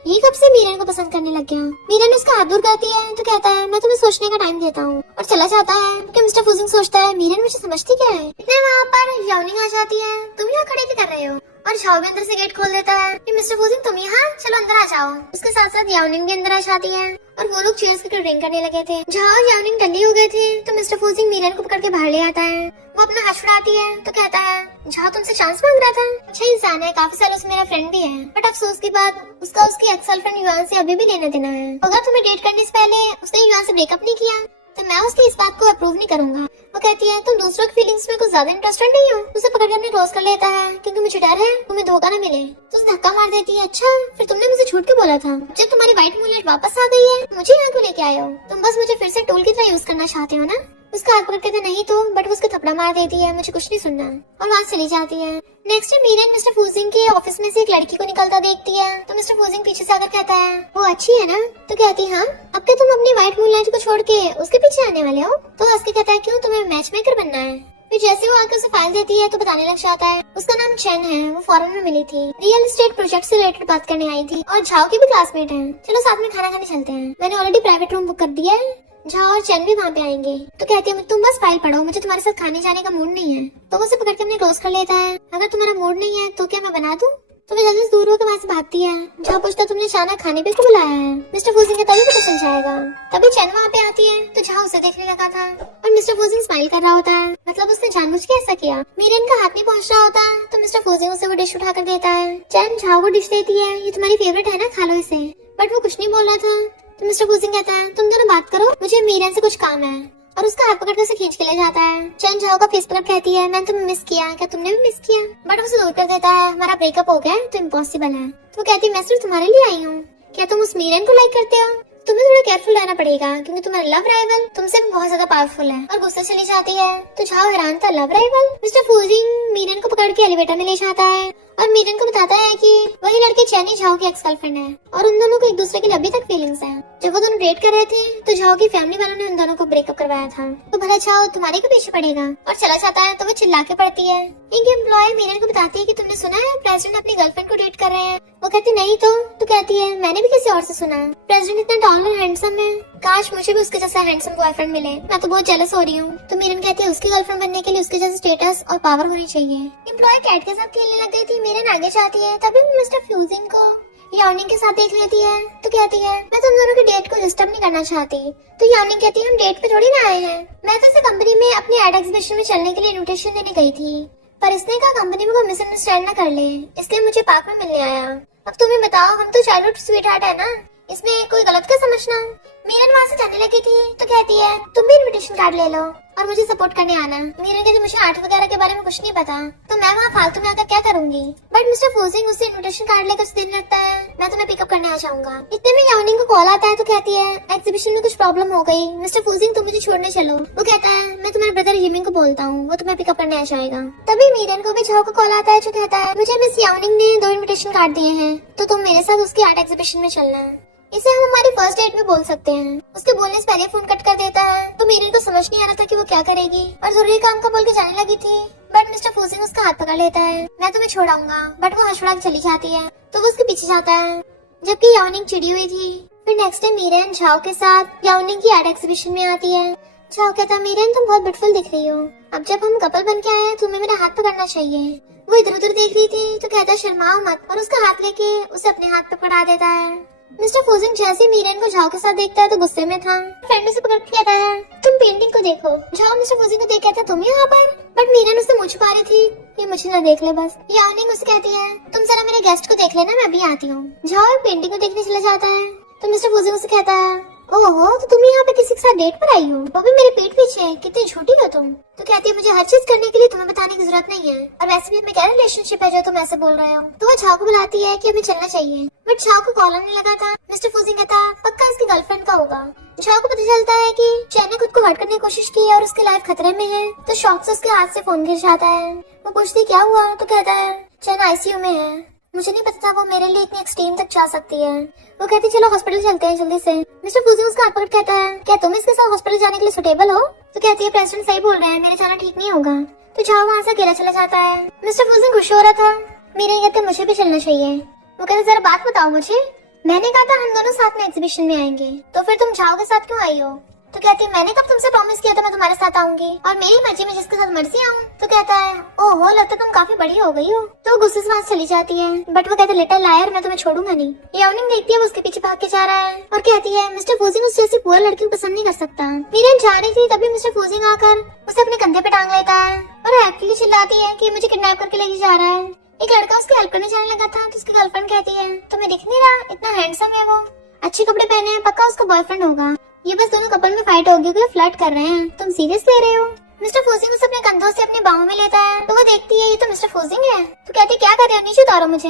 ये कब से मीरन को पसंद करने लग गया। मीरन उसका हाथ दूर करती है तो कहता है मैं तुम्हें सोचने का टाइम देता हूँ, और चला जाता है क्योंकि मिस्टर फूजिंग सोचता है मीरन मुझे समझती क्या है। इतने वहाँ पर याओनिंग आ जाती है, तुम यहाँ खड़े क्या कर रहे हो, और झाओ भी अंदर से गेट खोल देता है कि मिस्टर फूजिंग तुम यहाँ, चलो अंदर आ जाओ। उसके साथ साथ याओनिंग भी अंदर आ जाती है और वो लोग चेयर्स के ड्रिंक करने लगे थे। झाओ और याओनिंग ठंडी हो गए थे तो मिस्टर फूजिंग मीरन को पकड़ के बाहर ले आता है। वो अपना हाथ छुड़ाती है तो कहता है झाओ तुमसे चांस मांग रहा था, अच्छा इंसान है, काफी सालों से मेरा फ्रेंड भी है, बट अफसोस की बात उसका उसकी एक्स गर्लफ्रेंड युआन से अभी भी लेना देना है। अगर तुम्हें डेट करने से पहले उसने युआन से ब्रेकअप नहीं किया तो मैं उसकी इस बात को अप्रूव नहीं करूंगा। वो कहती है तुम दूसरों की फीलिंग्स में कुछ ज्यादा इंटरेस्टेड नहीं हो। उसे पकड़ कर अपने क्लोज कर लेता है क्योंकि मुझे डर है तुम्हें धोखा न मिले। तो उसे धक्का मार देती है, अच्छा फिर तुमने मुझे झूठ क्यों बोला था, जब तुम्हारी व्हाइट मूनलाइट वापस आ गई है मुझे यहाँ क्यों लेके आए हो, तुम बस मुझे फिर से टूल की तरह यूज करना चाहते हो ना। उसका हाथ पकड़ते थे नहीं तो, बट वो उसको थपड़ा मार देती है मुझे कुछ नहीं सुनना, और वहाँ चली जाती है। नेक्स्ट डे मीरन मिस्टर फूजिंग के ऑफिस में से एक लड़की को निकलता देखती है तो मिस्टर फूजिंग पीछे से आकर कहता है वो अच्छी है ना, तो कहती हाँ, अब क्या तुम अपनी व्हाइट मूनलाइट को छोड़ के उसके पीछे आने वाले हो। तो हंस के कहता है क्यों तुम्हें मैच मेकर बनना है। फिर जैसे वो आकर उसे फाइल देती है तो बताने लग जाता है उसका नाम चेन है, वो फॉरेन में मिली थी, रियल एस्टेट प्रोजेक्ट से रिलेटेड बात करने आई थी, और झाओ की भी क्लासमेट है, चलो साथ में खाना खाने चलते हैं, मैंने ऑलरेडी प्राइवेट रूम बुक कर दिया है, झाओ और चैन भी वहाँ पे आएंगे। तो कहती है तुम बस फाइल पढ़ो, मुझे तुम्हारे साथ खाने जाने का मूड नहीं है। तो वो उसे पकड़ के अपने क्लोज कर लेता है, अगर तुम्हारा मूड नहीं है तो क्या मैं बना दूं। तो वे जल्दी से दूर होकर वहाँ से भागती है। झाओ पूछता तुमने अचानक खाने पे क्यों बुलाया है, मिस्टर फूजिंग का तभी पता चल जाएगा। तभी चैन वहाँ पे आती है तो झाओ उसे देखने लगा था और मिस्टर फूजिंग स्माइल कर रहा होता है, मतलब उसने जानबूझ के ऐसा किया। मीरन का हाथ नहीं पहुँच रहा होता तो मिस्टर फूजिंग उसे वो डिश उठा कर देता है। चैन झाओ को डिश देती है, ये तुम्हारी फेवरेट है ना, खा लो इसे, बट वो कुछ नहीं बोल रहा था। तो मिस्टर फूजिंग कहता है तुम दोनों बात करो, मुझे मीरन से कुछ काम है, और उसका हाथ पकड़ कर उसे खींच के ले जाता है। चैन झाओ का फेस पकड़ कहती है मैंने तुम्हें मिस किया, क्या तुमने भी मिस किया, बट उसे दूर कर देता है, हमारा ब्रेकअप हो गया है तो इम्पॉसिबल है। तो कहती है मैं सिर्फ तुम्हारे लिए आई हूँ, क्या तुम उस मीरन को लाइक करते हो, तुम्हें थोड़ा केयरफुल रहना पड़ेगा क्योंकि तुम्हारा लव राइवल तुमसे भी बहुत ज्यादा पावरफुल है, और गुस्से चली जाती है। तो झाओ हैरान था, लव राइवल। मिस्टर फूजिंग मीरन को पकड़ के एलिवेटर में ले जाता है और मीरन को बताता है कि वही लड़की चैनी झाओ की एक्स गर्लफ्रेंड है और उन दोनों को एक दूसरे के लिए अभी तक फीलिंग्स है। जब वो दोनों डेट कर रहे थे तो झाओ की फैमिली वालों ने उन दोनों को ब्रेकअप करवाया था, तो भला झाओ तुम्हारे को पीछे पड़ेगा, और चला जाता है तो वो चिल्ला के पड़ती है। एक एम्प्लॉय मीरन को बताती है कि तुमने सुना है प्रेसिडेंट अपनी गर्लफ्रेंड को डेट कर रहे हैं। वो कहती नहीं तो कहती है मैंने भी किसी और से सुना, प्रेसिडेंट इतना टॉल और हैंडसम है, काश मुझे भी उसके जैसा हैंडसम बॉयफ्रेंड मिले, मैं तो बहुत जेलस हो रही हूँ। तो मीरन कहती है उसकी गर्लफ्रेंड बनने के लिए उसके जैसे स्टेटस और पावर होनी चाहिए। एम्प्लॉय कैट के साथ खेलने लग गई थी, मीरन आगे जाती है, तभी मिस्टर फ्यूजिंग को याओनिंग के साथ देख लेती है तो कहती है मैं तुम दोनों की डेट को डिस्टर्ब नहीं करना चाहती। तो याओनिंग कहती है हम डेट पे थोड़ी ना आए हैं, मैं तो इसे कंपनी में अपनी एड एग्जीबिशन में चलने के लिए इन्विटेशन देने गई थी, पर इसने कहा कंपनी में कोई मिसअंडरस्टैंड न कर ले, इसलिए मुझे पार्क में मिलने आया। अब तुम्हें बताओ, हम तो चाइल्डहुड स्वीट हार्ट है ना, इसमें कोई गलत क्या समझना। मीरन वहाँ से जाने लगी थी तो कहती है तुम भी इनविटेशन कार्ड ले लो और मुझे सपोर्ट करने आना। मीरन कहती मुझे आर्ट वगैरह के बारे में कुछ नहीं पता, तो मैं वहाँ फालतू में आकर क्या करूंगी। बट मिस्टर फूजिंग उससे इनविटेशन कार्ड लेकर उसे देने लगता है, मैं तुम्हें पिकअप करने आ जाऊंगा। इतने में याओनिंग को कॉल आता है तो कहती है एग्जीबिशन में कुछ प्रॉब्लम हो गई, मिस्टर फूजिंग तुम मुझे छोड़ने चलो। वो कहता है मैं तुम्हारे ब्रदर यिमिंग को बोलता हूँ, वो तुम्हें पिकअप करने आ जाएगा। तभी मीरन को भी झाओ का कॉल आता है जो कहता है मुझे मिस याओनिंग ने 2 इन्विटेशन कार्ड दिए हैं, तो तुम मेरे साथ उसकी आर्ट एग्जीबिशन में चलना है। इसे हम हमारी फर्स्ट डेट में बोल सकते हैं। उसके बोलने से पहले फोन कट कर देता है तो मीरन को समझ नहीं आ रहा था कि वो क्या करेगी, और जरूरी काम का बोल के जाने लगी थी, बट मिस्टर फूजिंग उसका हाथ पकड़ लेता है, मैं तुम्हें छोड़ाऊंगा, बट वो हंसुड़ा के चली जाती है तो वो उसके पीछे जाता है, जबकि याओनिंग चिड़ी हुई थी। फिर नेक्स्ट डे मीरन झाओ के साथ याओनिंग की आर्ट एग्जीबिशन में आती है। झाओ कहता है मीरन तुम बहुत ब्यूटीफुल दिख रही हो, अब जब हम कपल बन के आए हैं तुम्हें मेरा हाथ पकड़ना चाहिए। वो इधर उधर देख रही थी तो कहता है शर्माओ मत, और उसका हाथ लेके उसे अपने हाथ पे पकड़ा देता है। मिस्टर फूजिंग जैसे मीरन को झाओ के साथ देखता है तो गुस्से में था, फ्रेंड से पकड़ के कहता है तुम पेंटिंग को देखो। झाओ मिस्टर फूजिंग को देख कहता है तुम यहाँ पर, बट मीरन उससे मुझ पा रही थी, ये मुझे ना देख ले बस। याओनिंग उसे कहती है तुम जरा मेरे गेस्ट को देख लेना, मैं भी आती हूँ। झाओ पेंटिंग को देखने चला जाता है तो मिस्टर फूजिंग उसे कहता है ओहो, तो तुम यहाँ पे किसी के साथ डेट पर आई हो, वो भी मेरे पीठ पीछे। कितनी झूठी हो तुम। तो कहती है मुझे हर चीज करने के लिए तुम्हें बताने की जरूरत नहीं है, और वैसे भी हमें क्या रिलेशनशिप है जो तुम ऐसे बोल रहे हो। तो वो झाओ को बुलाती है कि हमें चलना चाहिए, बट झाओ को कॉल आने लगा था। मिस्टर फूजिंग कहता पक्का इसकी गर्लफ्रेंड का होगा। झाओ को पता चलता है कि चैन ने खुद को हर्ट करने की कोशिश की है और उसकी लाइफ खतरे में है, तो शॉक से उसके हाथ से फोन गिर जाता है। वो पूछती क्या हुआ, तो कहता है चैन आईसीयू में है। मुझे नहीं पता था वो मेरे लिए इतनी एक्सट्रीम तक जा सकती है। वो कहती चलो हॉस्पिटल चलते हैं जल्दी से। मिस्टर फूजिंग उसका हाथ पकड़ कहता है क्या तुम इसके साथ हॉस्पिटल जाने के लिए सुटेबल हो। तो कहती है प्रेसिडेंट सही बोल रहे हैं, मेरे जाना ठीक नहीं होगा। तो झाओ वहाँ से अकेला चला जाता है। मिस्टर फूजिंग खुश हो रहा था। मीरा कहते मुझे भी चलना चाहिए। वो कहते जरा बात बताओ मुझे, मैंने कहा था हम दोनों साथ में एग्जीबिशन में आएंगे, तो फिर तुम झाओ के साथ क्यों आई हो। तो कहती है मैंने कब तुमसे प्रॉमिस किया था मैं तुम्हारे साथ आऊंगी, और मेरी मर्जी में जिसके साथ मर्जी आऊँ। तो कहता है ओहो लगता तुम काफी बड़ी हो गई हो। तो गुस्से से वहाँ चली जाती है, बट वो कहते लिटिल लायर मैं तुम्हें छोड़ूंगा नहीं। याओनिंग देखती है वो उसके पीछे भाग के जा रहा है और कहती है मिस्टर फूजिंग उस जैसी पूरी लड़की को पसंद नहीं कर सकता। मीरन जा रही थी तभी मिस्टर फूजिंग आकर उसे अपने कंधे पे टांग लेता है और एक्चुअली चिल्लाती है कि मुझे किडनैप करके लेके जा रहा है। एक लड़का उसकी हेल्प करने जाने लगा था, तो उसकी गर्लफ्रेंड कहती है तुम्हें दिख नहीं रहा इतना हैंडसम है वो, अच्छे कपड़े पहने हैं, पक्का उसका बॉयफ्रेंड होगा। ये बस दोनों कपल में फाइट होगी, कोई फ्लर्ट कर रहे हैं, तुम सीरियस ले रहे हो। मिस्टर फूजिंग उसे अपने कंधों से अपने बाहों में लेता है, तो वो देखती है ये तो मिस्टर फूजिंग है। तो कहती है क्या कर रहे हो, नीचे उतारो मुझे।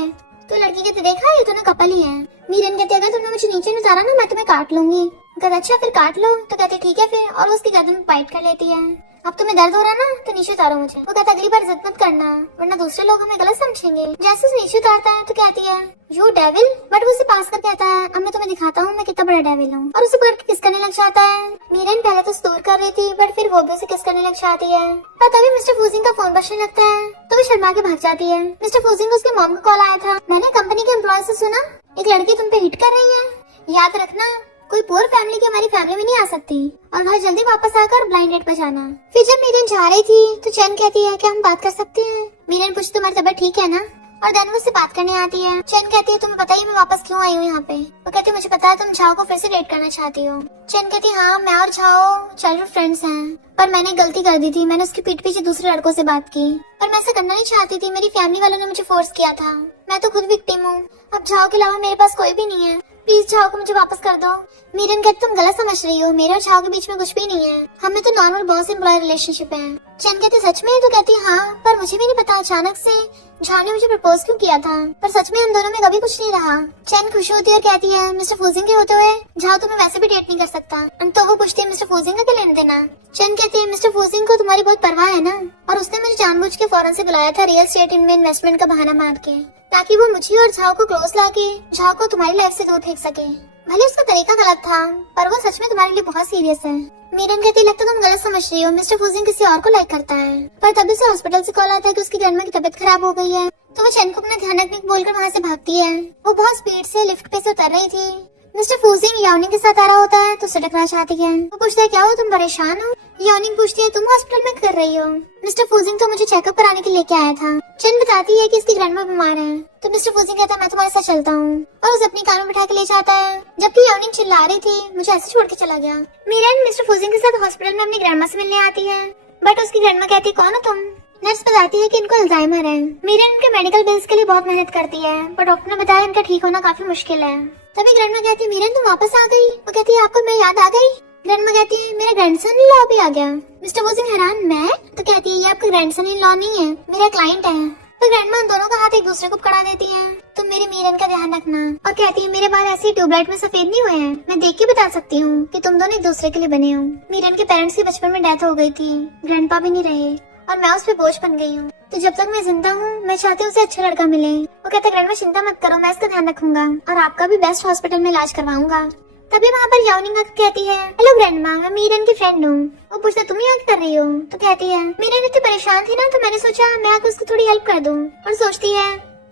तो लड़की कहती देखा ये दोनों कपल ही है। मीरन कहती अगर तुमने मुझे नीचे नहीं उतारा ना मैं तुम्हें काट लूंगी। कहता अच्छा फिर काट लो। तो कहती ठीक है फिर, और उसकी गर्दन में बाइट कर लेती है। अब तुम्हें दर्द हो रहा ना तो नीचे उतारो मुझे। वो कहता अगली बार इज्जत मत करना वरना दूसरे लोग हमें गलत समझेंगे। जैसे उसे नीचे उतारता है तो कहती है यू डेविल, बट वो उसे पास कर कहता है अब मैं तुम्हें दिखाता हूँ मैं कितना बड़ा डेविल हूँ, और उसे पकड़ के किस करने लग जाता है। मीरन पहले तो दूर कर रही थी बट फिर वो भी उसे किस करने लग जाती है, और तभी मिस्टर फूजिंग का फोन बजने लगता है तो वो शर्मा के भाग जाती है। मिस्टर फूजिंग को उसके मॉम का कॉल आया था, मैंने कंपनी के एम्प्लॉय से सुना एक लड़की तुम पे हिट कर रही है, याद रखना कोई पुअर फैमिली की हमारी फैमिली में नहीं आ सकती, और घर जल्दी वापस आकर ब्लाइंड डेट पर जाना। फिर जब मीरन जा रही थी तो चैन कहती है क्या हम बात कर सकते हैं। मीरन पूछती तुम्हारी तबीयत ठीक है ना, और देन उससे बात करने आती है। चैन कहती है तुम्हें पता ही मैं वापस क्यों आई हूँ यहाँ पे। वो कहती है मुझे पता है तुम झाओ को फिर से डेट करना चाहती हो। चैन कहती है हाँ मैं और झाओ चाइल्डहुड फ्रेंड्स हैं, पर मैंने गलती कर दी थी, मैंने उसकी पीठ पीछे दूसरे लड़कों से बात की, पर मैं ऐसा करना नहीं चाहती थी, मेरी फैमिली वालों ने मुझे फोर्स किया था, मैं तो खुद विक्टिम हूँ। अब झाओ के अलावा मेरे पास कोई भी नहीं है, प्लीज झाओ को मुझे वापस कर दो। मीरन कहती तुम गलत समझ रही हो, मेरे और झाओ के बीच में कुछ भी नहीं है, हमें तो नॉर्मल बॉस एम्प्लॉय रिलेशनशिप है। चैन कहती सच में, तो कहती हाँ पर मुझे भी नहीं पता अचानक से झाओ ने मुझे प्रपोज क्यों किया था, पर सच में हम दोनों में कभी कुछ नहीं रहा। चैन खुश होती है और कहती है मिस्टर फूजिंग के होते हुए झाओ तुम्हें वैसे भी डेट नहीं कर सकता। तो वो पूछती है मिस्टर फूजिंग का क्या लेन देना। चैन कहती है मिस्टर फूजिंग को तुम्हारी बहुत परवाह है ना, और उसने मुझे जानबूझ के फौरन से बुलाया था रियल एस्टेट में इन्वेस्टमेंट का बहाना मार के, ताकि वो मुझे और झाओ को क्लोज लाके झाओ को तुम्हारी लाइफ से दूर फेंक सके। भले उसका तरीका गलत था पर वो सच में तुम्हारे लिए बहुत सीरियस है। मीरन कहती लगता तुम गलत समझ रही हो, मिस्टर फूजिंग किसी और को लाइक करता है। पर तभी से हॉस्पिटल से कॉल आता है कि उसकी ग्रैंडमा की तबीयत खराब हो गई है, तो वो चैन को अपना ध्यान रखने को बोलकर वहाँ से भागती है। वो बहुत स्पीड से लिफ्ट पे से उतर रही थी। मिस्टर फूजिंग याओनिंग के साथ आ रहा होता है तो उसे टकरा जाती है। वो पूछता है क्या हो तुम परेशान हो। याओनिंग पूछती है तुम हॉस्पिटल में कर रही हो। मिस्टर फूजिंग तो मुझे चेकअप कराने के लिए लेके आया था। चैन बताती है कि इसकी ग्रैंडमा बीमार है, तो मिस्टर फूजिंग कहता है मैं तुम्हारे साथ चलता हूँ, और उसे अपनी कार में बिठा के ले जाता है। जबकि याओनिंग चिल्ला रही थी मुझे ऐसे छोड़ के चला गया। मीरन मिस्टर फूजिंग के साथ हॉस्पिटल में अपनी ग्रैंडमा से मिलने आती है, बट उसकी ग्रैंडमा कहती कौन हो तुम। नर्स बताती है कि इनको अल्जाइमर है। मीरन इनके मेडिकल बिल्स के लिए बहुत मेहनत करती है, पर डॉक्टर ने बताया इनका ठीक होना काफी मुश्किल है। तभी ग्रैंडमा कहती है मीरन तुम वापस आ गई। वो कहती है आपको मैं याद आ गई। ग्रैंडमा कहती है मेरा ग्रैंडसन इन लॉ भी आ गया। मिस्टर फूजिंग हैरान मैं। तो कहती है ये आपका ग्रैंडसन इन लॉ नहीं है, मेरा क्लाइंट है। तो ग्रैंडमा दोनों का हाथ एक दूसरे को पकड़ा देती है। तुम मेरे मीरन का ध्यान रखना, और कहती है मेरे बाल ऐसे ट्यूबलाइट में सफेद नहीं हुए हैं, मैं देख के बता सकती हूँ कि तुम दोनों एक दूसरे के लिए बने हो। मीरन के पेरेंट्स की बचपन में डेथ हो गई थी, ग्रैंडपा भी नहीं रहे, और मैं उस पे बोझ बन गई हूँ, तो जब तक मैं जिंदा हूँ मैं चाहती हूँ उसे अच्छा लड़का मिले। वो कहता है ग्रैंडमा चिंता मत करो, मैं इसका ध्यान रखूंगा और आपका भी बेस्ट हॉस्पिटल में इलाज करवाऊंगा। तभी वहाँ पर याओनिंग कहती है हेलो ग्रैंडमा मैं मीरन की फ्रेंड हूँ। वो पूछता तुम यहाँ क्या कर रही हो। तो कहती है मीरन इतनी परेशान थी ना तो मैंने सोचा मैं आकर उसको थोड़ी हेल्प कर दूँ, और सोचती है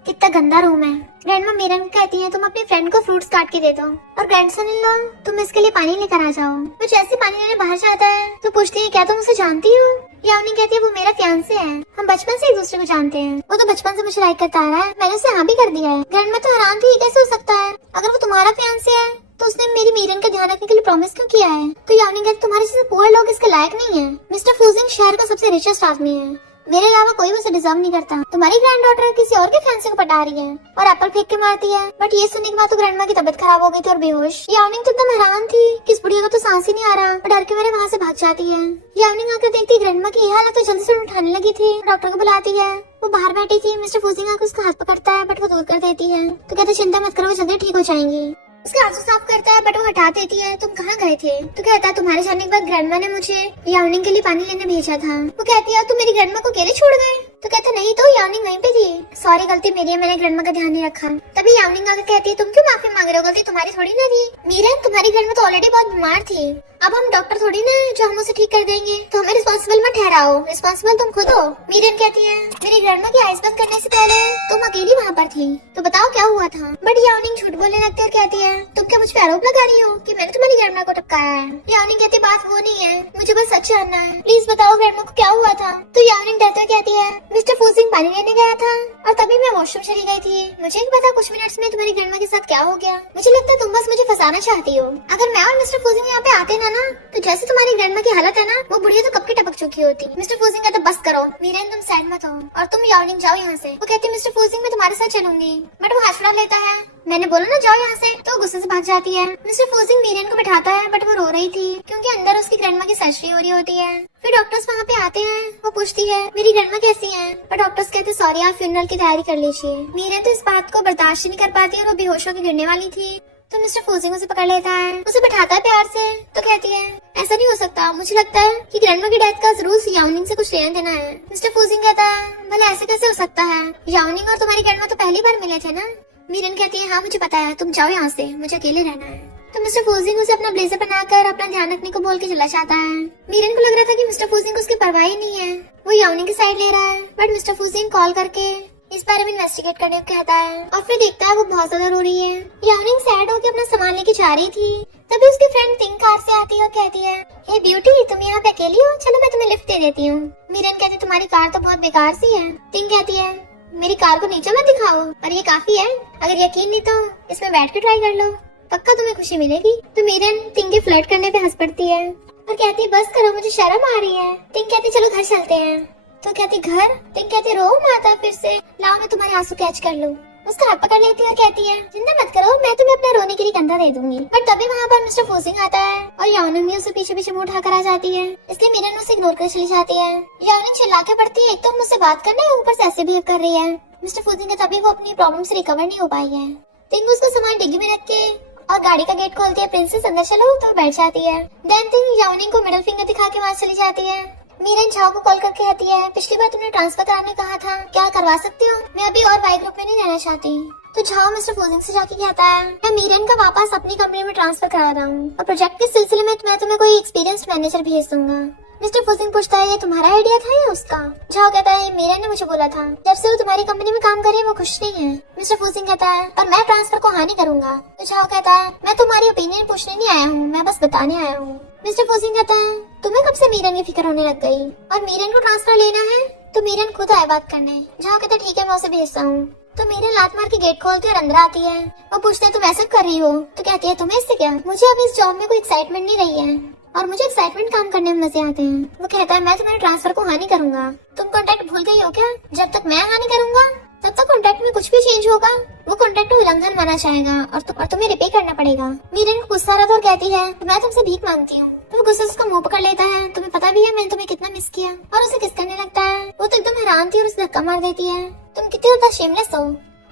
कितना गंदा रूम है। ग्रैंडमा मीरन कहती है तुम अपनी फ्रेंड को फ्रूट्स काट के दे दो, और ग्रैंडसन इन लॉ तुम इसके लिए पानी लेकर आ जाओ। वो जैसे पानी लेने बाहर जाता है तो पूछती है क्या तुम उसे जानती हो। याओनिंग कहती है वो मेरा फियांसे है, हम बचपन से एक दूसरे को जानते हैं, वो तो बचपन से मुझे लाइक करता आ रहा है, मैंने उसे हाँ भी कर दिया है। ग्रैंडमा तो हैरान थी कैसे हो सकता है, अगर वो तुम्हारा फियांसे है तो उसने मेरी मीरन का ध्यान रखने के लिए प्रॉमिस क्यों किया है। तो याओनिंग कहती तुम्हारे जैसे पुअर लोग इसके लायक नहीं है। मिस्टर फूजिंग शहर का सबसे रिचेस्ट आदमी है, मेरे अलावा कोई उसे डिजर्व नहीं करता। तुम्हारी ग्रैंड डॉटर किसी और के फैंसी को पटा रही है और एप्पल फेंक के मारती है। बट ये सुनने के बाद तो ग्रैंडमा की तबीयत खराब हो गई थी और बेहोश। याओनिंग तो एकदम हैरान थी कि इस बुढ़िया को तो सांस ही नहीं आ रहा और डर के मारे वहाँ से भाग जाती है। याओनिंग आकर देखती ग्रैंडमा की हालत तो जल्दी से उठाने लगी थी। डॉक्टर को बुलाती है। वो बाहर बैठी थी। मिस्टर फूजिंग आकर उसका हाथ पकड़ता है बट वो दूर कर देती है। तो कहते चिंता मत करो, वो जल्दी ठीक हो जाएंगी। उसके आंसू साफ करता है बट वो हटा देती है। तुम कहाँ गए थे? तो कहता है तुम्हारे जाने के बाद ग्रैंडमा ने मुझे याओनिंग के लिए पानी लेने भेजा था। वो कहती है तुम मेरी ग्रैंडमा को अकेले छोड़ गए? तो कहता नहीं तो याओनिंग वहीं पे थी। सॉरी, गलती मेरी है, मैंने ग्रैंडमा का ध्यान नहीं रखा। तभी याओनिंग आकर कहती है तुम क्यों माफी मांग रहे हो, गलती तुम्हारी थोड़ी ना थी। मीरन, तुम्हारी ग्रैंडमा तो ऑलरेडी बहुत बीमार थी। अब हम डॉक्टर थोड़ी ना जो हम उसे ठीक कर देंगे, तो हमें रिस्पॉन्सिबल मत ठहराओ। रिस्पॉन्सिबल तुम खुद हो। मीरन कहती है मेरी ग्रैंडमा की आइस बंद करने से पहले तुम अकेली वहाँ पर थी, तो बताओ क्या हुआ था। बट याओनिंग झूठ बोलने लगती है और कहती है तुम क्या मुझ पे आरोप लगा रही हो कि मैंने तुम्हारी ग्रैंडमा को टपकाया है। याओनिंग कहती बात वो नहीं है, मुझे बस सच जानना है, प्लीज बताओ ग्रैंडमा को क्या हुआ था। तो याओनिंग डरते हुए कहती है मिस्टर फूजिंग पानी लेने गया था और तभी मैं वॉशरूम चली गई थी। मुझे नहीं पता कुछ मिनट्स में तुम्हारी ग्रैंडमा के साथ क्या हो गया। मुझे लगता है तुम बस मुझे फंसाना चाहती हो। अगर मैं और मिस्टर फूजिंग यहाँ पे आते ना तो जैसे तुम्हारी ग्रैंडमा की हालत है ना, वो बुढ़िया तो कब की टपक चुकी होती। मिस्टर फूजिंग कहता बस करो मीरन, तुम सैड मत हो और तुम याओनिंग जाओ यहाँ से। वो कहती मिस्टर फूजिंग मैं तुम्हारे साथ चलूंगी। बट वो हाथ छुड़ा लेता है। मैंने बोला ना जाओ यहाँ से, तो गुस्से से भाग जाती है। मिस्टर फूजिंग मीरन को बैठाता है बट वो रो रही थी क्योंकि अंदर उसकी ग्रैंडमा की सर्जरी हो रही होती है। फिर डॉक्टर्स वहाँ पे आते हैं। वो पूछती है मेरी ग्रैंडमा कैसी है, पर डॉक्टर्स कहते सॉरी आप फ्यूनरल की तैयारी कर लीजिए। मीरन तो इस बात को बर्दाश्त नहीं कर पाती और वो बेहोश होकर गिरने वाली थी। तो मिस्टर फूजिंग उसे पकड़ लेता है, उसे बैठाता है प्यार से। तो कहती है ऐसा नहीं हो सकता, मुझे लगता है कि ग्रैंडमा की डेथ का जरूर याओनिंग से कुछ लेना देना है। मिस्टर फूजिंग कहता है भला ऐसे कैसे हो सकता है, याओनिंग और तुम्हारी ग्रैंडमा तो पहली बार मिले थे ना। मीरन कहती है हाँ मुझे पता है, तुम जाओ यहाँ से, मुझे अकेले रहना है। तो मिस्टर फूजिंग उसे अपना ब्लेजर बनाकर अपना ध्यान रखने को बोल के चला जाता है। मीरन को लग रहा था कि मिस्टर फूजिंग को उसकी परवाह ही नहीं है, वो याओनिंग की साइड ले रहा है। बट मिस्टर फूजिंग कॉल करके इस बारे में इन्वेस्टिगेट करने को कहता है और फिर देखता है वो बहुत ज्यादा रो रही है। याओनिंग सैड होकर अपना सामान लेके जा रही थी। तभी उसकी फ्रेंड तिंग कार से आती है और कहती है हे ब्यूटी, तुम यहाँ पे अकेली हो, चलो मैं तुम्हें लिफ्ट दे देती हूँ। मीरन कहती तुम्हारी कार तो बहुत बेकार सी है। तिंग कहती है मेरी कार को नीचे मत दिखाओ, पर ये काफी है, अगर यकीन नहीं तो इसमें बैठ के ट्राई कर लो, पक्का तुम्हें खुशी मिलेगी। तो मीरन तिंग के फ्लर्ट करने पे हंस पड़ती है और कहती है बस करो, मुझे शर्म आ रही है। तिंग कहती चलो घर चलते हैं। तो कहती घर? तिंग कहती रो माता फिर से, लाओ मैं तुम्हारे आंसू कैच कर लूं। उसका हाथ पकड़ लेती है और कहती है चिंता मत करो, मैं तुम्हें अपने रोने के लिए कंधा दे दूंगी। पर तभी वहाँ पर मिस्टर फूजिंग आता है और याओनिंग भी उसे पीछे पीछे मुंह उठाकर आ जाती है, इसलिए मीरन उसे इग्नोर कर चली जाती है। याओनिंग चिल्ला के पड़ती है, एक तो मुझसे बात करने है, ऊपर से ऐसे बिहेव कर रही है। मिस्टर फूजिंग का तभी वो अपनी प्रॉब्लम से रिकवर नहीं हो पाई है। तिंग उसका सामान डिग्गी में रख के और गाड़ी का गेट खोलती है, प्रिंसेस अंदर चलो, तो बैठ जाती है। देन तिंग याओनिंग को मिडिल फिंगर दिखा के वहाँ चली जाती है। मीरन झाओ को कॉल करके कहती है पिछली बार तुमने ट्रांसफर कराने कहा था, क्या करवा सकते हो? मैं अभी और वाई ग्रुप में नहीं रहना चाहती। तो झाओ मिस्टर फूजिंग से जाके कहता है मैं मीरन का वापस अपनी कंपनी में ट्रांसफर करा रहा हूँ और प्रोजेक्ट के सिलसिले में मैं तुम्हें कोई एक्सपीरियंस्ड मैनेजर भेज दूंगा। मिस्टर फूजिंग पूछता है ये तुम्हारा आइडिया था या उसका? झाओ कहता है मीरन ने मुझे बोला था, जब से वो तुम्हारी कंपनी में काम कर रही है वो खुश नहीं है। मिस्टर फूजिंग कहता है पर मैं ट्रांसफर को हाँ नहीं करूंगा। तो झाओ कहता है मैं तुम्हारी ओपिनियन पूछने नहीं आया हूँ, मैं बस बताने आया हूँ। मिस्टर फूजिंग कहता है तुम्हें कब से मीरन की फिक्र होने लग गई और मीरन को ट्रांसफर लेना है तो मीरन खुद आए बात करने। झाओ कहता है ठीक है मैं उसे भेजता हूँ। तो मीरन लात मार के गेट खोलती है और अंदर आती है। वो पूछते है तुम ऐसा कर रही हो? तो कहती है तुम्हें इससे क्या, मुझे अब इस जॉब में कोई एक्साइटमेंट नहीं रही है और मुझे एक्साइटमेंट काम करने में मजे आते हैं। वो कहता है मैं तुम्हारे ट्रांसफर को हाँ नहीं करूंगा। तुम कॉन्ट्रैक्ट भूल गई हो क्या? जब तक मैं हाँ नहीं करूंगा तब तक कॉन्ट्रैक्ट में कुछ भी चेंज होगा वो कॉन्ट्रैक्ट उल्लंघन माना जाएगा और तुम्हें रिपे करना पड़ेगा। मीरन को गुस्सा आ रहा था और कहती है मैं तुमसे भीख मांगती हूँ। तो वो गुस्से से उसका मुंह पकड़ लेता है, तुम्हें पता भी है मैंने तुम्हें कितना मिस किया, और उसे किस करने लगता है। वो तो एकदम हैरान थी और उसे धक्का मार देती है, तुम कितनी ज्यादा शेमलेस हो,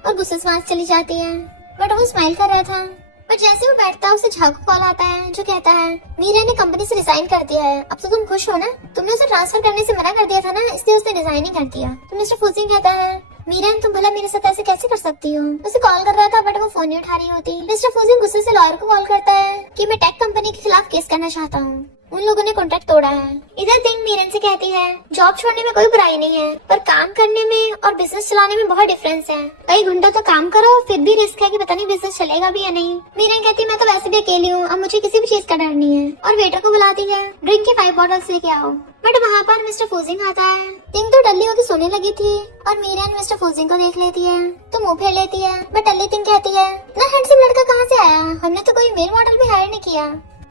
और गुस्से से वहां से चली जाती है। बट वो स्माइल कर रहा था। पर जैसे वो बैठता है उसे झाओ को कॉल आता है जो कहता है मीरा ने कंपनी से रिजाइन कर दिया है, अब तो तुम खुश हो ना? तुमने उसे ट्रांसफर करने से मना कर दिया था ना, इसलिए उसने रिजाइन ही कर दिया। तो मिस्टर फूजिंग कहता है मीरन तुम भला मेरे साथ ऐसे कैसे कर सकती हो? उसे कॉल कर रहा था बट वो फोन नहीं उठा रही होती। मिस्टर फूजिंग गुस्से से लॉयर को कॉल करता है कि मैं टेक कंपनी के खिलाफ केस करना चाहता हूँ, उन लोगों ने कॉन्ट्रैक्ट तोड़ा है। इधर थिंग मीरन से कहती है जॉब छोड़ने में कोई बुराई नहीं है, पर काम करने में और बिजनेस चलाने में बहुत डिफरेंस है। कई घंटों तो काम करो फिर भी रिस्क है कि पता नहीं बिजनेस चलेगा भी या नहीं। मीरन कहती है मैं तो वैसे भी अकेली हूँ, अब मुझे किसी भी चीज का डर नहीं है, और वेटर को बुलाती है ड्रिंक के 5 बॉटल्स लेके आओ। बट वहाँ पर मिस्टर फूजिंग आता है। थिंग तो डल्ली होकर सोने लगी थी और मीरन मिस्टर फूजिंग को देख लेती है तो मुंह फेर लेती है। बट डल्ली थिंग कहती है इतना हैंडसम लड़का कहाँ से आया, हमने तो कोई मेल मॉडल भी हायर नहीं किया।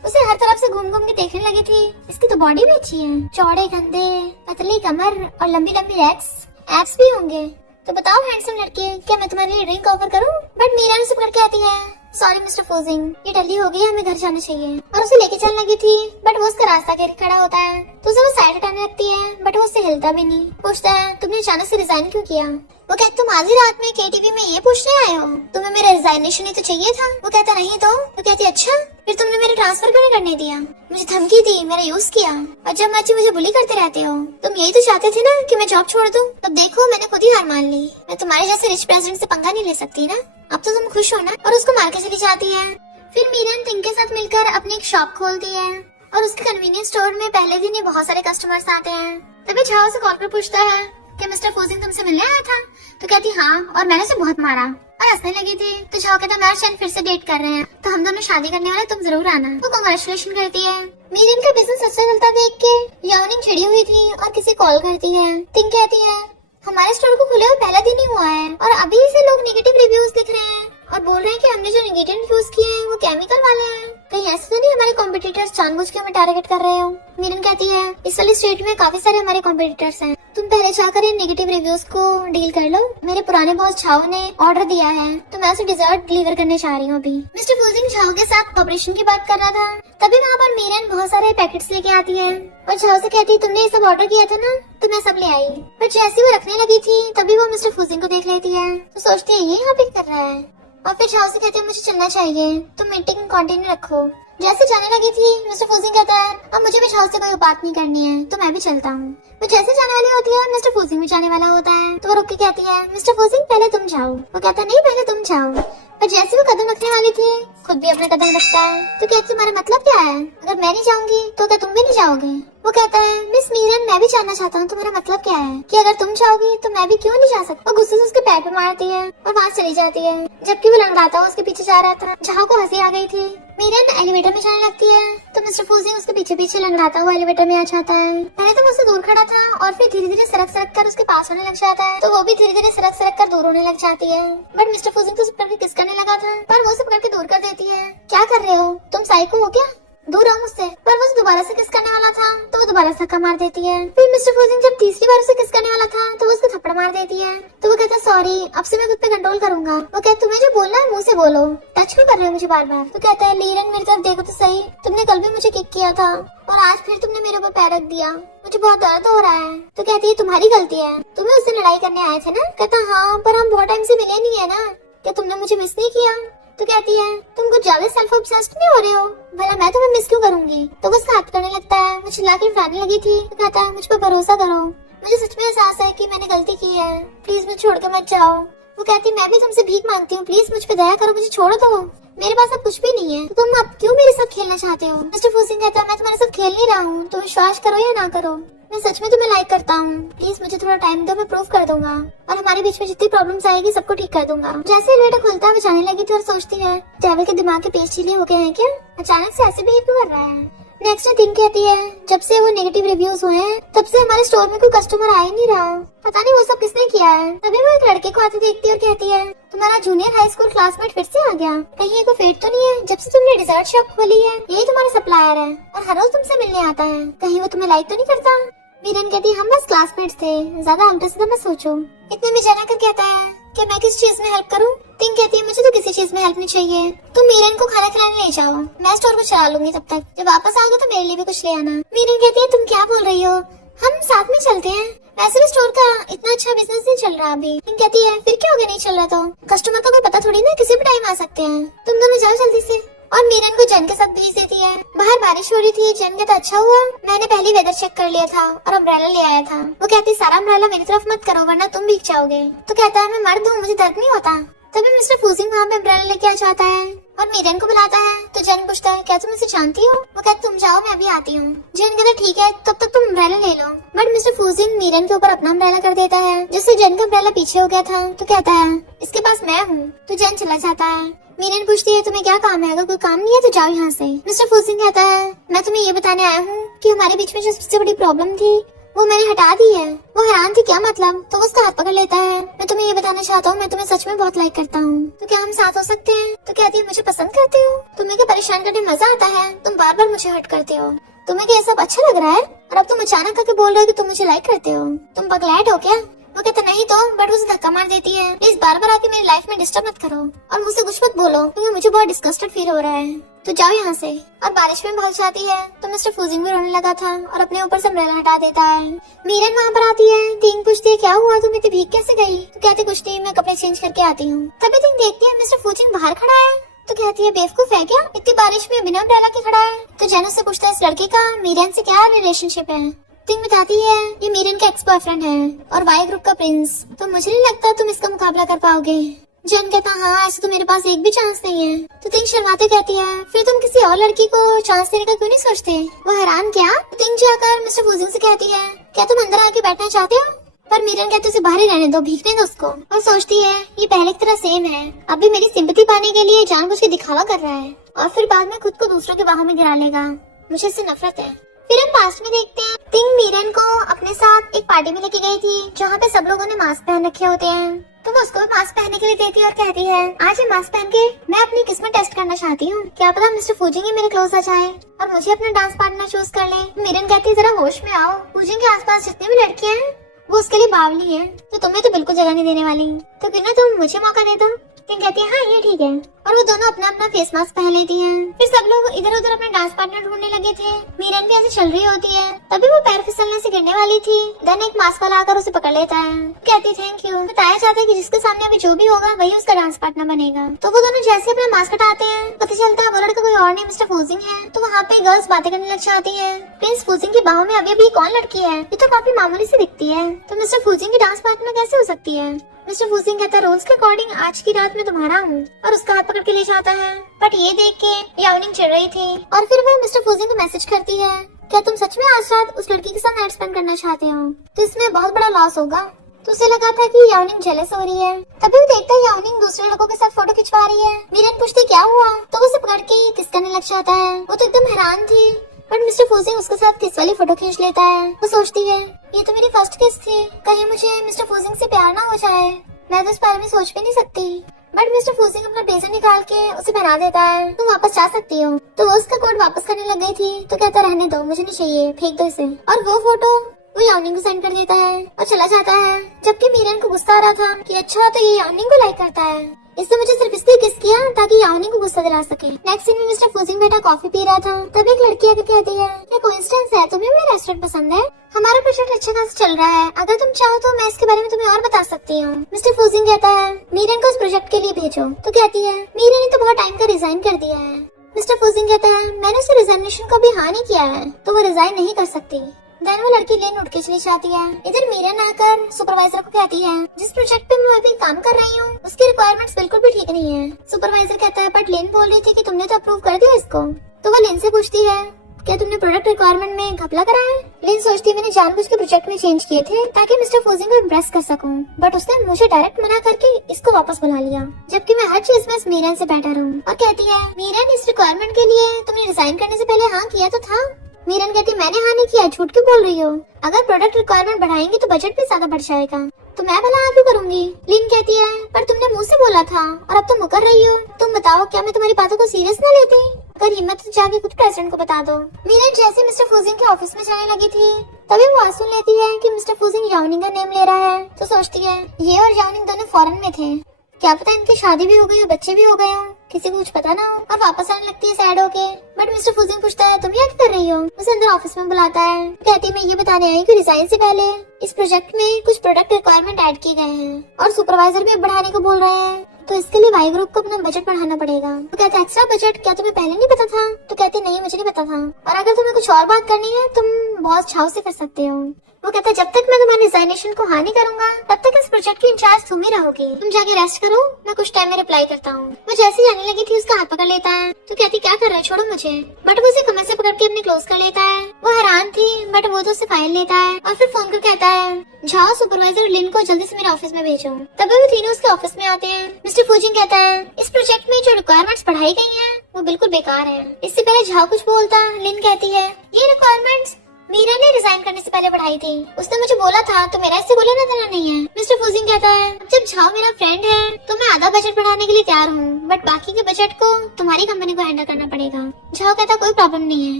उसे हर तरफ से घूम घूम के देखने लगी थी। इसकी तो बॉडी भी अच्छी है, चौड़े कंधे, पतली कमर और लंबी लंबी एब्स भी होंगे। तो बताओ हैंडसम लड़के, क्या मैं तुम्हारे लिए ड्रिंक ऑफर करूं? बट मीरा ने पकड़ के आती है, सॉरी मिस्टर फोजिंग, ये जल्दी हो गई, हमें घर जाना चाहिए। और उसे लेके चलने लगी थी, बट वो उसका रास्ता घेर खड़ा होता है तो उसे वो साइड हटाने लगती है, बट वो उससे हिलता भी नहीं। पूछता है, तुमने अचानक से रिजाइन क्यों किया? वो कहता, तुम आधी रात में केटीवी में ये पूछने आए हो? तुम्हें मेरा रिजाइनेशन ही तो चाहिए था। वो कहता, नहीं तो? वो कहती, अच्छा फिर तुमने मेरे ट्रांसफर क्यों नहीं करने दिया? मुझे धमकी दी, मेरा यूज किया, और जब मर्जी मुझे बुली करते रहते हो। तुम यही तो चाहते थे ना कि मैं जॉब छोड़ दूं? अब देखो मैंने खुद ही हार मान ली, मैं तुम्हारे जैसे रिच प्रेसिडेंट से पंगा नहीं ले सकती ना। अब तो तुम खुश हो ना? और उसको मार के चली जाती है। फिर मीरन टिंग के साथ मिलकर अपनी एक शॉप खोलती है और उसके कन्वीनियंस स्टोर में पहले दिन ही बहुत सारे कस्टमर्स आते हैं। तभी झाओ से कॉल कर पूछता है कि मिस्टर फोजिंग तुमसे मिलने आया था? तो कहती, हाँ, और मैंने उसे बहुत मारा। और हंसने लगी थी। तो झाओ कहता, मैं और चैन फिर से डेट कर रहे हैं, तो हम दोनों शादी करने वाले, तुम जरूर आना। वो कांग्रेचुलेशन करती है। मीरन का बिजनेस अच्छा चलता देख के याओनिंग चिड़ी हुई थी और किसी कॉल करती है। टिंग कहती है, हमारे स्टोर को खुले हुए पहला दिन ही हुआ है और अभी से लोग नेगेटिव रिव्यूज लिख रहे हैं और बोल रहे हैं कि हमने जो नेगेटिव रिव्यूज किए हैं वो केमिकल वाले हैं। कहीं ऐसे तो नहीं हमारे कॉम्पिटिटर्स जानबूझ के हमें टारगेट कर रहे हो? मीरन कहती है, इस वाली स्ट्रीट में काफी सारे हमारे कॉम्पिटिटर्स हैं, तुम पहले जाकर इन नेगेटिव रिव्यूज को डील कर लो। मेरे पुराने बॉस झाओ ने ऑर्डर दिया है तो मैं उसे डिजर्ट डिलीवर करने जा रही हूँ अभी। मिस्टर फोजिंग झाओ के साथ ऑपरेशन की बात कर रहा था, तभी वहाँ पर मीरन बहुत सारे पैकेट्स लेके आती है और झाओ से कहती है, तुमने ये सब ऑर्डर किया था ना? तो मैं सब ले आई। पर जैसे वो रखने लगी थी तभी वो मिस्टर फोजिंग को देख लेती है तो सोचती है ये यहाँ पे कर रहा है। और फिर झाओ से कहती है, मुझे चलना चाहिए, तुम मीटिंग कंटिन्यू रखो। जैसे जाने लगी थी मिस्टर फोजिंग कहता है, अब मुझे भी झाओ से कोई बात नहीं करनी है तो मैं भी चलता हूँ। वो जैसे जाने वाली होती है मिस्टर फोजिंग भी जाने वाला होता है तो वो रुक के कहती है, मिस्टर फोजिंग पहले तुम जाओ। वो कहता है, नहीं पहले तुम जाओ। पर जैसे वो कदम रखने वाली थी खुद भी अपने कदम रखता है तो कहती, तुम्हारा मतलब क्या है? अगर मैं नहीं जाऊंगी तो क्या तुम भी नहीं जाओगे? वो कहता है, मिस मीरन मैं भी जानना चाहता हूँ, तुम्हारा मतलब क्या है कि अगर तुम जाओगी तो मैं भी क्यों नहीं जा सकती? वो गुस्से से उसके पैर पे मारती है और वहाँ चली जाती है, जबकि वो लंगड़ाता हुआ उसके पीछे जा रहा था। झाओ को हंसी आ गई थी। मीरन एलिवेटर में जाने लगती है तो मिस्टर फोजिंग उसके पीछे पीछे लंगड़ाता हुआ एलिवेटर में आ जाता है। पहले तो वो उससे दूर खड़ा था और फिर धीरे धीरे सरक सरक कर उसके पास होने लग जाता है तो वो भी धीरे धीरे सरक सरक कर दूर होने लग जाती है। बट मिस्टर फोजिंग तो उसे पकड़ के किस करने लगा था पर वो उसे पकड़ के दूर कर देती है। क्या कर रहे हो तुम, साइको हो क्या? दूर रहो मुझसे। पर वो दोबारा से किस करने वाला था तो वो दोबारा धक्का मार देती है। फिर मिस्टर फोजिंग जब तीसरी बार उसे किस करने वाला था तो वो उसको थप्पड़ मार देती है तो वो कहता, सॉरी अब से मैं खुद पे कंट्रोल करूंगा। वो कहता, तुम्हें जो बोलना है मुंह से बोलो, टच क्यों कर रहे हो मुझे बार बार? तो कहता है, लीरन मेरी तरफ देखो तो सही, तुमने कल भी मुझे किक किया था और आज फिर तुमने मेरे ऊपर पैर रख दिया, मुझे बहुत दर्द हो रहा है। तो कहती है, तुम्हारी गलती है, तुम्हें उससे लड़ाई करने आए थे ना? कहता, हाँ पर हम बहुत टाइम से मिले नहीं है ना, क्या तुमने मुझे मिस नहीं किया? तो कहती है, तुम कुछ ज्यादा सेल्फ ऑब्सेस्ड नहीं हो रहे हो? भला मैं तुम्हें मिस क्यों करूंगी? तो वो उसका हाथ करने लगता है। वो चिल्ला के उठाने लगी थी तो कहता है, मुझ पर भरोसा करो, मुझे सच में एहसास है कि मैंने गलती की है, प्लीज मुझे छोड़ के मत जाओ। वो कहती, मैं भी तुमसे भीख मांगती हूँ, प्लीज मुझ पे दया करो, मुझे छोड़ दो, मेरे पास अब कुछ भी नहीं है, तो तुम अब क्यों मेरे साथ खेलना चाहते हो? मिस्टर फोजिंग कहता है, मैं तुम्हारे साथ खेल नहीं रहा हूँ, तो विश्वास करो या ना करो, मैं सच में तुम्हें लाइक करता हूँ, प्लीज मुझे थोड़ा टाइम दो, मैं प्रूव कर दूंगा और हमारे बीच में जितनी प्रॉब्लम्स आएगी सबको ठीक कर दूंगा। जैसे एलिवेटर खुलता है वो जाने लगी थी और सोचती है, डेविल के दिमाग के पेच चीले हो गए हैं क्या? अचानक से ऐसे बिहेव क्यों कर रहा है? नेक्स्ट डे टिंग कहती है, जब से वो नेगेटिव रिव्यूज हुए हैं तब से हमारे स्टोर में कोई कस्टमर आ ही नहीं रहा, पता नहीं वो सब किसने किया है। तभी वो एक लड़के को आते देखती है और कहती है, तुम्हारा जूनियर हाई स्कूल क्लासमेट फिर से आ गया, कहीं ये कोई फेट तो नहीं है? जब से तुमने डिजर्ट शॉप खोली है यही तुम्हारा सप्लायर है और हर रोज तुमसे मिलने आता है, कहीं वो तुम्हें लाइक तो नहीं करता? मीरन कहती है, हम बस क्लासमेट्स थे, ज्यादा उल्टा सीधा मत सोचो। इतने में जाना कर कहता है कि मैं किस चीज में हेल्प करूं? टिंग कहती है, मुझे तो किसी चीज में हेल्प नहीं चाहिए, तुम मीरन को खाना खिलाने ले जाओ, मैं स्टोर को चला लूंगी, तब तक जब वापस आओगे तो मेरे लिए भी कुछ ले आना। मीरन कहती है, तुम क्या बोल रही हो, हम साथ में चलते हैं, वैसे भी स्टोर का इतना अच्छा बिजनेस नहीं चल रहा अभी। टिंग कहती है, फिर क्या हो गया नहीं चल रहा तो? कस्टमर का कोई पता थोड़ी ना, किसी भी टाइम आ सकते हैं, तुम दोनों जाओ जल्दी से। और मीरन को जन के साथ भेज देती है। बाहर बारिश हो रही थी, जन कहता, अच्छा हुआ मैंने पहले वेदर चेक कर लिया था और अम्ब्रेला ले आया था। वो कहती, सारा अम्ब्रेला मेरी तरफ मत करो वरना तुम भीग जाओगे। तो कहता है, मैं मर्द हूँ, मुझे दर्द नहीं होता। तभी मिस्टर फोजिंग वहाँ पे अम्ब्रेला लेके आ जाता है और मीरन को बुलाता है। तो जन पूछता है, क्या तुम इसे जानती हो? वो कहती, तुम जाओ मैं अभी आती हूँ। जन कहता, ठीक है तब तक तुम अम्ब्रेला ले लो। बट मिस्टर फोजिंग मीरन के ऊपर अपना अम्ब्रेला कर देता है, जिससे जन का अम्ब्रेला पीछे हो गया था। तो कहता है, इसके पास मैं हूँ। तो जन चला जाता है। मीरन पूछती है, तुम्हें क्या काम है? अगर कोई काम नहीं है तो जाओ यहाँ से। मिस्टर फोजिंग कहता है, मैं तुम्हें ये बताने आया हूँ कि हमारे बीच में जो सबसे बड़ी प्रॉब्लम थी वो मैंने हटा दी है। वो हैरान थी, क्या मतलब? तो वो उसका हाथ पकड़ लेता है। मैं तुम्हें ये बताना चाहता हूँ, मैं तुम्हें सच में बहुत लाइक करता हूँ, तो क्या हम साथ हो सकते हैं? तो कहती है, मुझे पसंद करते हो? तुम्हें क्या परेशान करने मजा आता है? तुम बार बार मुझे हर्ट करते हो। तुम्हें क्या ये सब अच्छा लग रहा है? और अब तुम अचानक आके बोल रहे हो कि तुम मुझे लाइक करते हो। तुम पगलैट हो क्या? वो कहता नहीं तो, बट उसे धक्का मार देती है। प्लीज बार बार आके मेरी लाइफ में डिस्टर्ब मत करो और मुझसे कुछ मत बोलो, क्योंकि मुझे बहुत डिस्गस्टेड फील हो रहा है। तो जाओ यहाँ से। और बारिश में भाग जाती है तो मिस्टर फूजिंग भी रोने लगा था और अपने ऊपर से अम्ब्रेला हटा देता है। मीरन वहाँ पर आती है। तिंग पूछती है, क्या हुआ, तुम इतनी भीग कैसे गई? तो कहती कुछ नहीं, मैं कपड़े चेंज करके आती हूँ। तभी तिंग देखती है मिस्टर फूजिंग बाहर खड़ा है। तो कहती है, बेवकूफ है क्या, इतनी बारिश में बिना अम्ब्रेला के खड़ा है? तो जैन उससे पूछता है, इस लड़के का मीरन से क्या रिलेशनशिप है? तिंग बताती है, ये मीरन का एक्स बॉयफ्रेंड है और वाई ग्रुप का प्रिंस। तो मुझे नहीं लगता तुम इसका मुकाबला कर पाओगे। जैन कहता, हाँ ऐसे तो मेरे पास एक भी चांस नहीं है। तो तिंग शर्माते कहती है, फिर तुम किसी और लड़की को चांस देने का क्यों नहीं सोचते? वो हैरान, क्या? तिंग जाकर मिस्टर फूजिंग से कहती है, क्या तुम अंदर आके बैठना चाहते हो? पर मीरन कहते उसे बाहर ही रहने दो, भीगने दो उसको। और सोचती है, ये पहले की तरह सेम है, अभी मेरी सिंपैथी पाने के लिए जानबूझ के दिखावा कर रहा है और फिर बाद में खुद को दूसरों के बाहों में गिरा लेगा। मुझे इससे नफरत है। फिर हम पास्ट में देखते हैं, तिंग मीरन को अपने साथ एक पार्टी में लेके गई थी जहाँ पे सब लोगों ने मास्क पहन रखे होते हैं। तो वो उसको भी मास्क पहनने के लिए देती है और कहती है, आज ये मास्क पहन के मैं अपनी किस्मत टेस्ट करना चाहती हूँ, क्या पता मिस्टर फूजिंग ही मेरे क्लोज आ जाए और मुझे अपना डांस पार्टनर चूज कर ले। मीरन कहती है, जरा होश में आओ, फूजिंग के आसपास जितनी भी लड़कियां हैं वो उसके लिए बावली है, तो तुम्हें तो बिल्कुल जगह नहीं देने वाली, तो क्यों ना तुम मुझे मौका दे दो। तिंग कहती है, हाँ ये ठीक है। और वो दोनों अपना अपना फेस मास्क पहन लेती हैं। फिर सब लोग इधर उधर अपने डांस पार्टनर ढूंढने लगे थे। मीरन भी ऐसे चल रही होती है, तभी वो पैर फिसलने से गिरने वाली थी। देन एक मास्क वाला आकर उसे पकड़ लेता है। कहती थैंक यू। बताया जाता है कि जिसके सामने अभी जो भी होगा वही उसका डांस पार्टनर बनेगा। तो वो दोनों जैसे अपना मास्क हटाते हैं, पता चलता है वो लड़का कोई और नहीं मिस्टर फूजिंग है। तो वहाँ पे गर्ल्स बातें करने लग जाती है। प्रिंस फूजिंग की बाहों में अभी अभी कौन लड़की है, ये तो काफी मामूली सी दिखती है, तो मिस्टर फूजिंग की डांस पार्टनर कैसे हो सकती है? मिस्टर फूजिंग कहता है, रूल्स के अकॉर्डिंग आज की रात में तुम्हारा हूँ, और उसका हाथ पकड़ के ले जाता है। बट ये देख के यावनिंग चिढ़ रही थी और फिर वो मिस्टर फूजिंग को मैसेज करती है, क्या तुम सच में आज रात उस लड़की के साथ नाइट स्पेंड करना चाहते हो? तो इसमें बहुत बड़ा लॉस होगा। तो उसे लगा था कि यावनिंग जेलस हो रही है। तभी वो देखता है यावनिंग दूसरे लड़कों के साथ फोटो खिंचवा रही है। मीरन पूछती क्या हुआ, तो वो उसे पकड़ के किस करने लग जाता है। वो तो एकदम हैरान थी, बट मिस्टर फूजिंग उसके साथ किस वाली फोटो खींच लेता है। वो सोचती है, ये तो मेरी फर्स्ट किस थी, कहीं मुझे मिस्टर फूजिंग से प्यार ना हो जाए, मैं तो इस बारे में सोच भी नहीं सकती। बट मिस्टर फूजिंग अपना ब्लेजर निकाल के उसे पहना देता है। तुम वापस जा सकती हो। तो वो उसका कोट वापस करने लग गई थी, तो कहता रहने दो, मुझे नहीं चाहिए, फेंक दो इसे। और वो फोटो वो यावनिंग को सेंड कर देता है और चला जाता है। जबकि मीरन को गुस्सा आ रहा था कि अच्छा तो ये यावनिंग को लाइक करता है, इसने मुझे सिर्फ इसलिए किस किया ताकि यावनिंग को गुस्सा दिला सके। नेक्स्ट सीन में मिस्टर फूजिंग बैठा कॉफी पी रहा था, तभी एक लड़की आके कहती है, क्या कोइंसिडेंस है, तुम्हें मेरा रेस्टोरेंट पसंद है? हमारा प्रोजेक्ट अच्छा खासा चल रहा है, अगर तुम चाहो तो मैं इसके बारे में तुम्हें और बता सकती हूँ। मिस्टर फूजिंग कहता है, मीरन को उस प्रोजेक्ट के लिए भेजो। तो कहती है, मीरन ने तो बहुत टाइम का रिजाइन कर दिया है। मिस्टर फूजिंग कहता है, मैंने उसे रिजाइनेशन को भी हाँ नहीं किया है, तो वो रिजाइन नहीं कर सकती। देन वो लड़की लेन उठ के चली जाती है। इधर मीरन आकर सुपरवाइजर को कहती है, जिस प्रोजेक्ट पे मैं अभी काम कर रही हूँ उसकी रिक्वायरमेंट्स बिल्कुल भी ठीक नहीं है। सुपरवाइजर कहता है, बट लेन बोल रही थी कि तुमने तो अप्रूव कर दिया इसको। तो वो लेन से पूछती है, क्या तुमने प्रोडक्ट रिक्वायरमेंट में घपला करा है? लेन सोचती है, मैंने जानबूझ के प्रोजेक्ट में चेंज किए थे ताकि मिस्टर फूजिंग को इम्प्रेस कर सकूं, बट उसने मुझे डायरेक्ट मना करके इसको वापस बुला लिया, जबकि मैं हर चीज में इस मीरन से बेटर हूँ। और कहती है, मीरन इस रिक्वायरमेंट के लिए तुमने रिजाइन करने से पहले हाँ किया तो था। मीरन कहती, मैंने हाँ नहीं किया, झूठ क्यों बोल रही हो? अगर प्रोडक्ट रिक्वायरमेंट बढ़ाएंगे तो बजट भी ज्यादा बढ़ जाएगा, तो मैं भला हाँ क्यों करूंगी? लिन कहती है, पर तुमने मुंह से बोला था और अब तुम मुकर रही हो। तुम बताओ, क्या मैं तुम्हारी बातों को सीरियस न लेती? अगर हिम्मत तो जाके खुद प्रेसिडेंट को बता दो। मीरन जैसे मिस्टर फूजिंग के ऑफिस में जाने लगी थी, तभी वो आवाज सुन लेती है कि मिस्टर फूजिंग यावनिंग का नेम ले रहा है। तो सोचती है, ये और यावनिंग दोनों फॉरेन में थे, क्या पता इनकी शादी भी हो गई हो, बच्चे भी हो गए हो, किसी को कुछ पता ना हो। अब वापस आने लगती है सैड होके। बट मिस्टर फूजिंग पूछता है, तुम क्या कर रही हो? उसे अंदर ऑफिस में बुलाता है। कहती है, मैं ये बताने आई कि रिजाइन से पहले इस प्रोजेक्ट में कुछ प्रोडक्ट रिक्वायरमेंट ऐड किए गए हैं और सुपरवाइजर भी बढ़ाने को बोल रहे हैं, तो इसके लिए वाई ग्रुप को अपना बजट बढ़ाना पड़ेगा। तो कहते एक्स्ट्रा बजट, क्या तुम्हें पहले नहीं पता था? तो कहते नहीं, मुझे नहीं पता था, और अगर तुम्हें कुछ और बात करनी है तुम बहुत छाव से कर सकते हो। वो कहता है, जब तक मैं तुम्हारी रिजाइनेशन को हाँ नहीं करूंगा तब तक इस प्रोजेक्ट की इंचार्ज तुम ही रहोगी, तुम जाके रेस्ट करो, मैं कुछ टाइम में रिप्लाई करता हूँ। वो जैसे जाने लगी थी उसका हाथ पकड़ लेता है। तो कहती, क्या कर रहे हो, छोड़ो मुझे। बट वो उसे कमर से पकड़ के अपने क्लोज कर लेता है। वो हैरान थी, बट वो तो उसे फाइल लेता है और फिर फोन कर कहता है, जाओ सुपरवाइजर लिन को जल्दी से मेरे ऑफिस में भेजो। तभी वो तीनों उसके ऑफिस में आते हैं। मिस्टर फूजिंग कहता है, इस प्रोजेक्ट में जो रिक्वायरमेंट्स बढ़ाई गई हैं वो बिल्कुल बेकार है। इससे पहले झाओ कुछ बोलता, लिन कहती है, ये रिक्वायरमेंट्स मीरा ने रिजाइन करने से पहले बढ़ाई थी। उसने मुझे बोला था तो मेरा इससे बोले ना देना नहीं है। मिस्टर फूजिंग कहता है जब झाओ मेरा फ्रेंड है तो मैं आधा बजट बढ़ाने के लिए तैयार हूँ, बट बाकी के बजट को तुम्हारी कंपनी को हैंडल करना पड़ेगा। झाओ कहता कोई प्रॉब्लम नहीं है।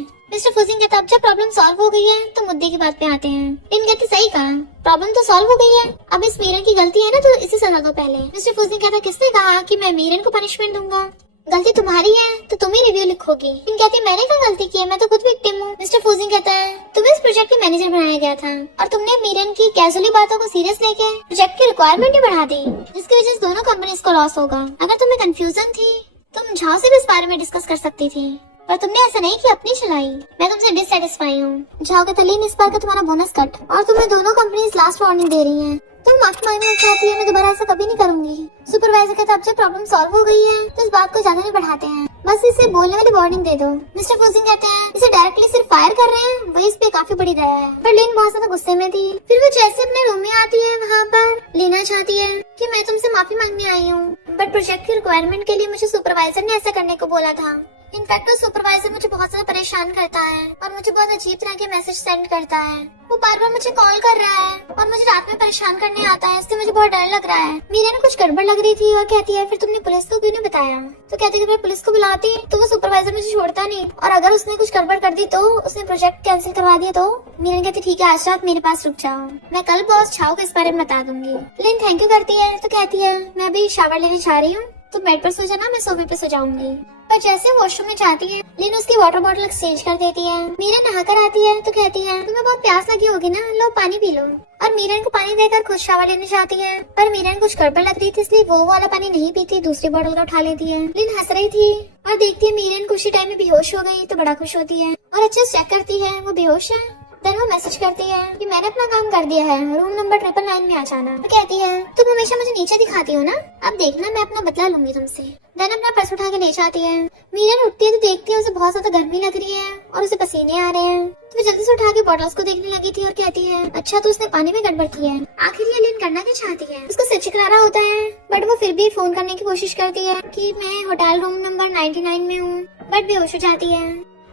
मिस्टर फूजिंग कहता अब जब प्रॉब्लम सॉल्व हो गई है तो मुद्दे की बात पे आते हैं। लिन कहती सही कहा, प्रॉब्लम तो सॉल्व हो गई है, अब इस मीरन की गलती है ना तो इसे सजा दो पहले। मिस्टर फूजिंग कहता किसने कहा कि मैं मीरन को पनिशमेंट दूंगा, गलती तुम्हारी है तो तुम ही रिव्यू लिखोगी। लिन कहती मैंने क्या गलती की है, मैं तो खुद विक्टिम हूँ। मिस्टर फूजिंग कहता है तुम्हें इस प्रोजेक्ट के मैनेजर बनाया गया था और तुमने मीरन की कैजुअली बातों को सीरियस लेके प्रोजेक्ट की रिक्वायरमेंट ही बढ़ा दी, जिसकी वजह से दोनों कंपनीज को लॉस होगा। अगर तुम्हें कंफ्यूजन थी तुम झाओ से भी इस बारे में डिस्कस कर सकती थी, पर तुमने ऐसा नहीं कि अपनी चलाई। मैं तुमसे डिससेटिस्फाई हूँ। झाओ कहता लीन इस बार का तुम्हारा बोनस कट, और तुम्हें दोनों कंपनीज लास्ट वार्निंग दे रही हैं। तुम माफी मांगना चाहती है, मैं दोबारा ऐसा कभी नहीं करूंगी। सुपरवाइजर कहता अब जब प्रॉब्लम सॉल्व हो गई है तो इस बात को ज्यादा नहीं बढ़ाते हैं, बस इसे बोलने वाली वार्निंग दे दो। मिस्टर फूजिंग कहते हैं इसे डायरेक्टली सिर्फ फायर कर रहे हैं, वही इस पे काफी बड़ी दया है। पर लिन बहुत ज्यादा गुस्से में थी। फिर वो जैसे अपने रूम में आती है वहाँ पर लेना चाहती है कि मैं तुमसे माफी मांगने आई हूँ, बट प्रोजेक्ट की रिक्वायरमेंट के लिए मुझे सुपरवाइजर ने ऐसा करने को बोला था। इनफैक्ट वो सुपरवाइजर मुझे बहुत ज्यादा परेशान करता है और मुझे बहुत अजीब तरह के मैसेज सेंड करता है। वो बार बार मुझे कॉल कर रहा है और मुझे रात में परेशान करने आता है, इससे मुझे बहुत डर लग रहा है। मीरा ने कुछ गड़बड़ लग रही थी और कहती है फिर तुमने पुलिस को क्यों नहीं बताया? तो कहती है मैं पुलिस को बुलाती तो वो सुपरवाइजर मुझे छोड़ता नहीं, और अगर उसने कुछ गड़बड़ कर दी तो उसने प्रोजेक्ट कैंसिल करवा दिया तो। मीरा कहती ठीक है आज रात मेरे पास रुक जाओ, मैं कल बॉस झाओ को इस बारे में बता दूंगी। लिन थैंक यू करती है तो कहती है मैं अभी शावर लेने जा रही हूँ, तो बेड पर सो जाना, मैं सोफे पे सो जाऊंगी। पर जैसे वॉशरूम में जाती है लिन उसकी वाटर बॉटल एक्सचेंज कर देती है। मीरा नहाकर आती है तो कहती है तुम्हें बहुत प्यास लगी होगी ना, लो पानी पी लो। और मीरन को पानी देकर खुद शावर लेने जाती है, पर मीरन कुछ गड़बड़ लग रही थी इसलिए वो वाला पानी नहीं पीती, दूसरी बोतल को उठा लेती है। लिन हंस रही थी और देखती है मीरन कुछ ही टाइम में बेहोश हो गई तो बड़ा खुश होती है और अच्छे से चेक करती है वो बेहोश है। देन वो मैसेज करती है कि मैंने अपना काम कर दिया है, रूम नंबर 999 में आ जाना। तो कहती है तुम हमेशा मुझे नीचे दिखाती हो ना, अब देखना मैं अपना बदला लूंगी तुमसे। देन अपना पर्स उठा के ले जाती है। मीरन उठती है तो देखती है उसे बहुत ज्यादा गर्मी लग रही है और उसे पसीने आ रहे हैं, तो वो जल्दी से उठा के बॉटल्स को देखने लगी थी और कहती है अच्छा तो उसने पानी में गड़बड़ की है। आखिर ये लिन करना क्या चाहती है? उसको सिर चकरा रहा होता है, बट वो फिर भी फोन करने की कोशिश करती है कि मैं होटल रूम नंबर 99 में हूँ, बट बेहोश हो जाती है।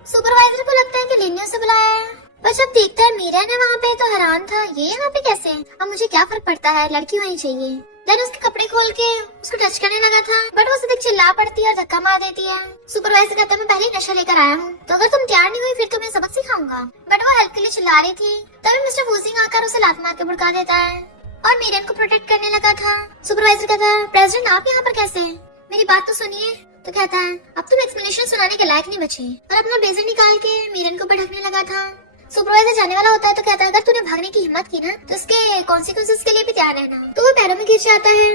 सुपरवाइजर को लगता है कि लिन ने उसे बुलाया है, पर जब देखता है मीरा ने वहाँ पे तो हैरान था ये यहाँ पे कैसे? अब मुझे क्या फर्क पड़ता है, लड़की होनी चाहिए। देन उसके कपड़े खोल के उसको टच करने लगा था, बट वो उसे देख चिल्ला पड़ती है और धक्का मार देती है। सुपरवाइजर कहता है मैं पहले नशा लेकर आया हूँ, तो अगर तुम तैयार नहीं हुई फिर तुम्हें सबक सिखाऊंगा। बट वो हेल्प के लिए चिल्ला रही थी, तभी मिस्टर फूजिंग आकर उसे लात मार के भड़का देता है और मीरन को प्रोटेक्ट करने लगा था। सुपरवाइजर कहता है प्रेसिडेंट आप यहाँ पर कैसे? मेरी बात तो सुनिए। तो कहता है अब तुम एक्सप्लेनेशन सुनाने के लायक नहीं बचे, और अपना ब्लेजर निकाल के मीरन को भड़कने लगा था। सुपरवाइजर जाने वाला होता है तो कहता है अगर तूने भागने की हिम्मत की ना तो इसके कॉन्सिक्वेंसेस के लिए भी तैयार रहना। तो वो पैरों में गिर जाता है।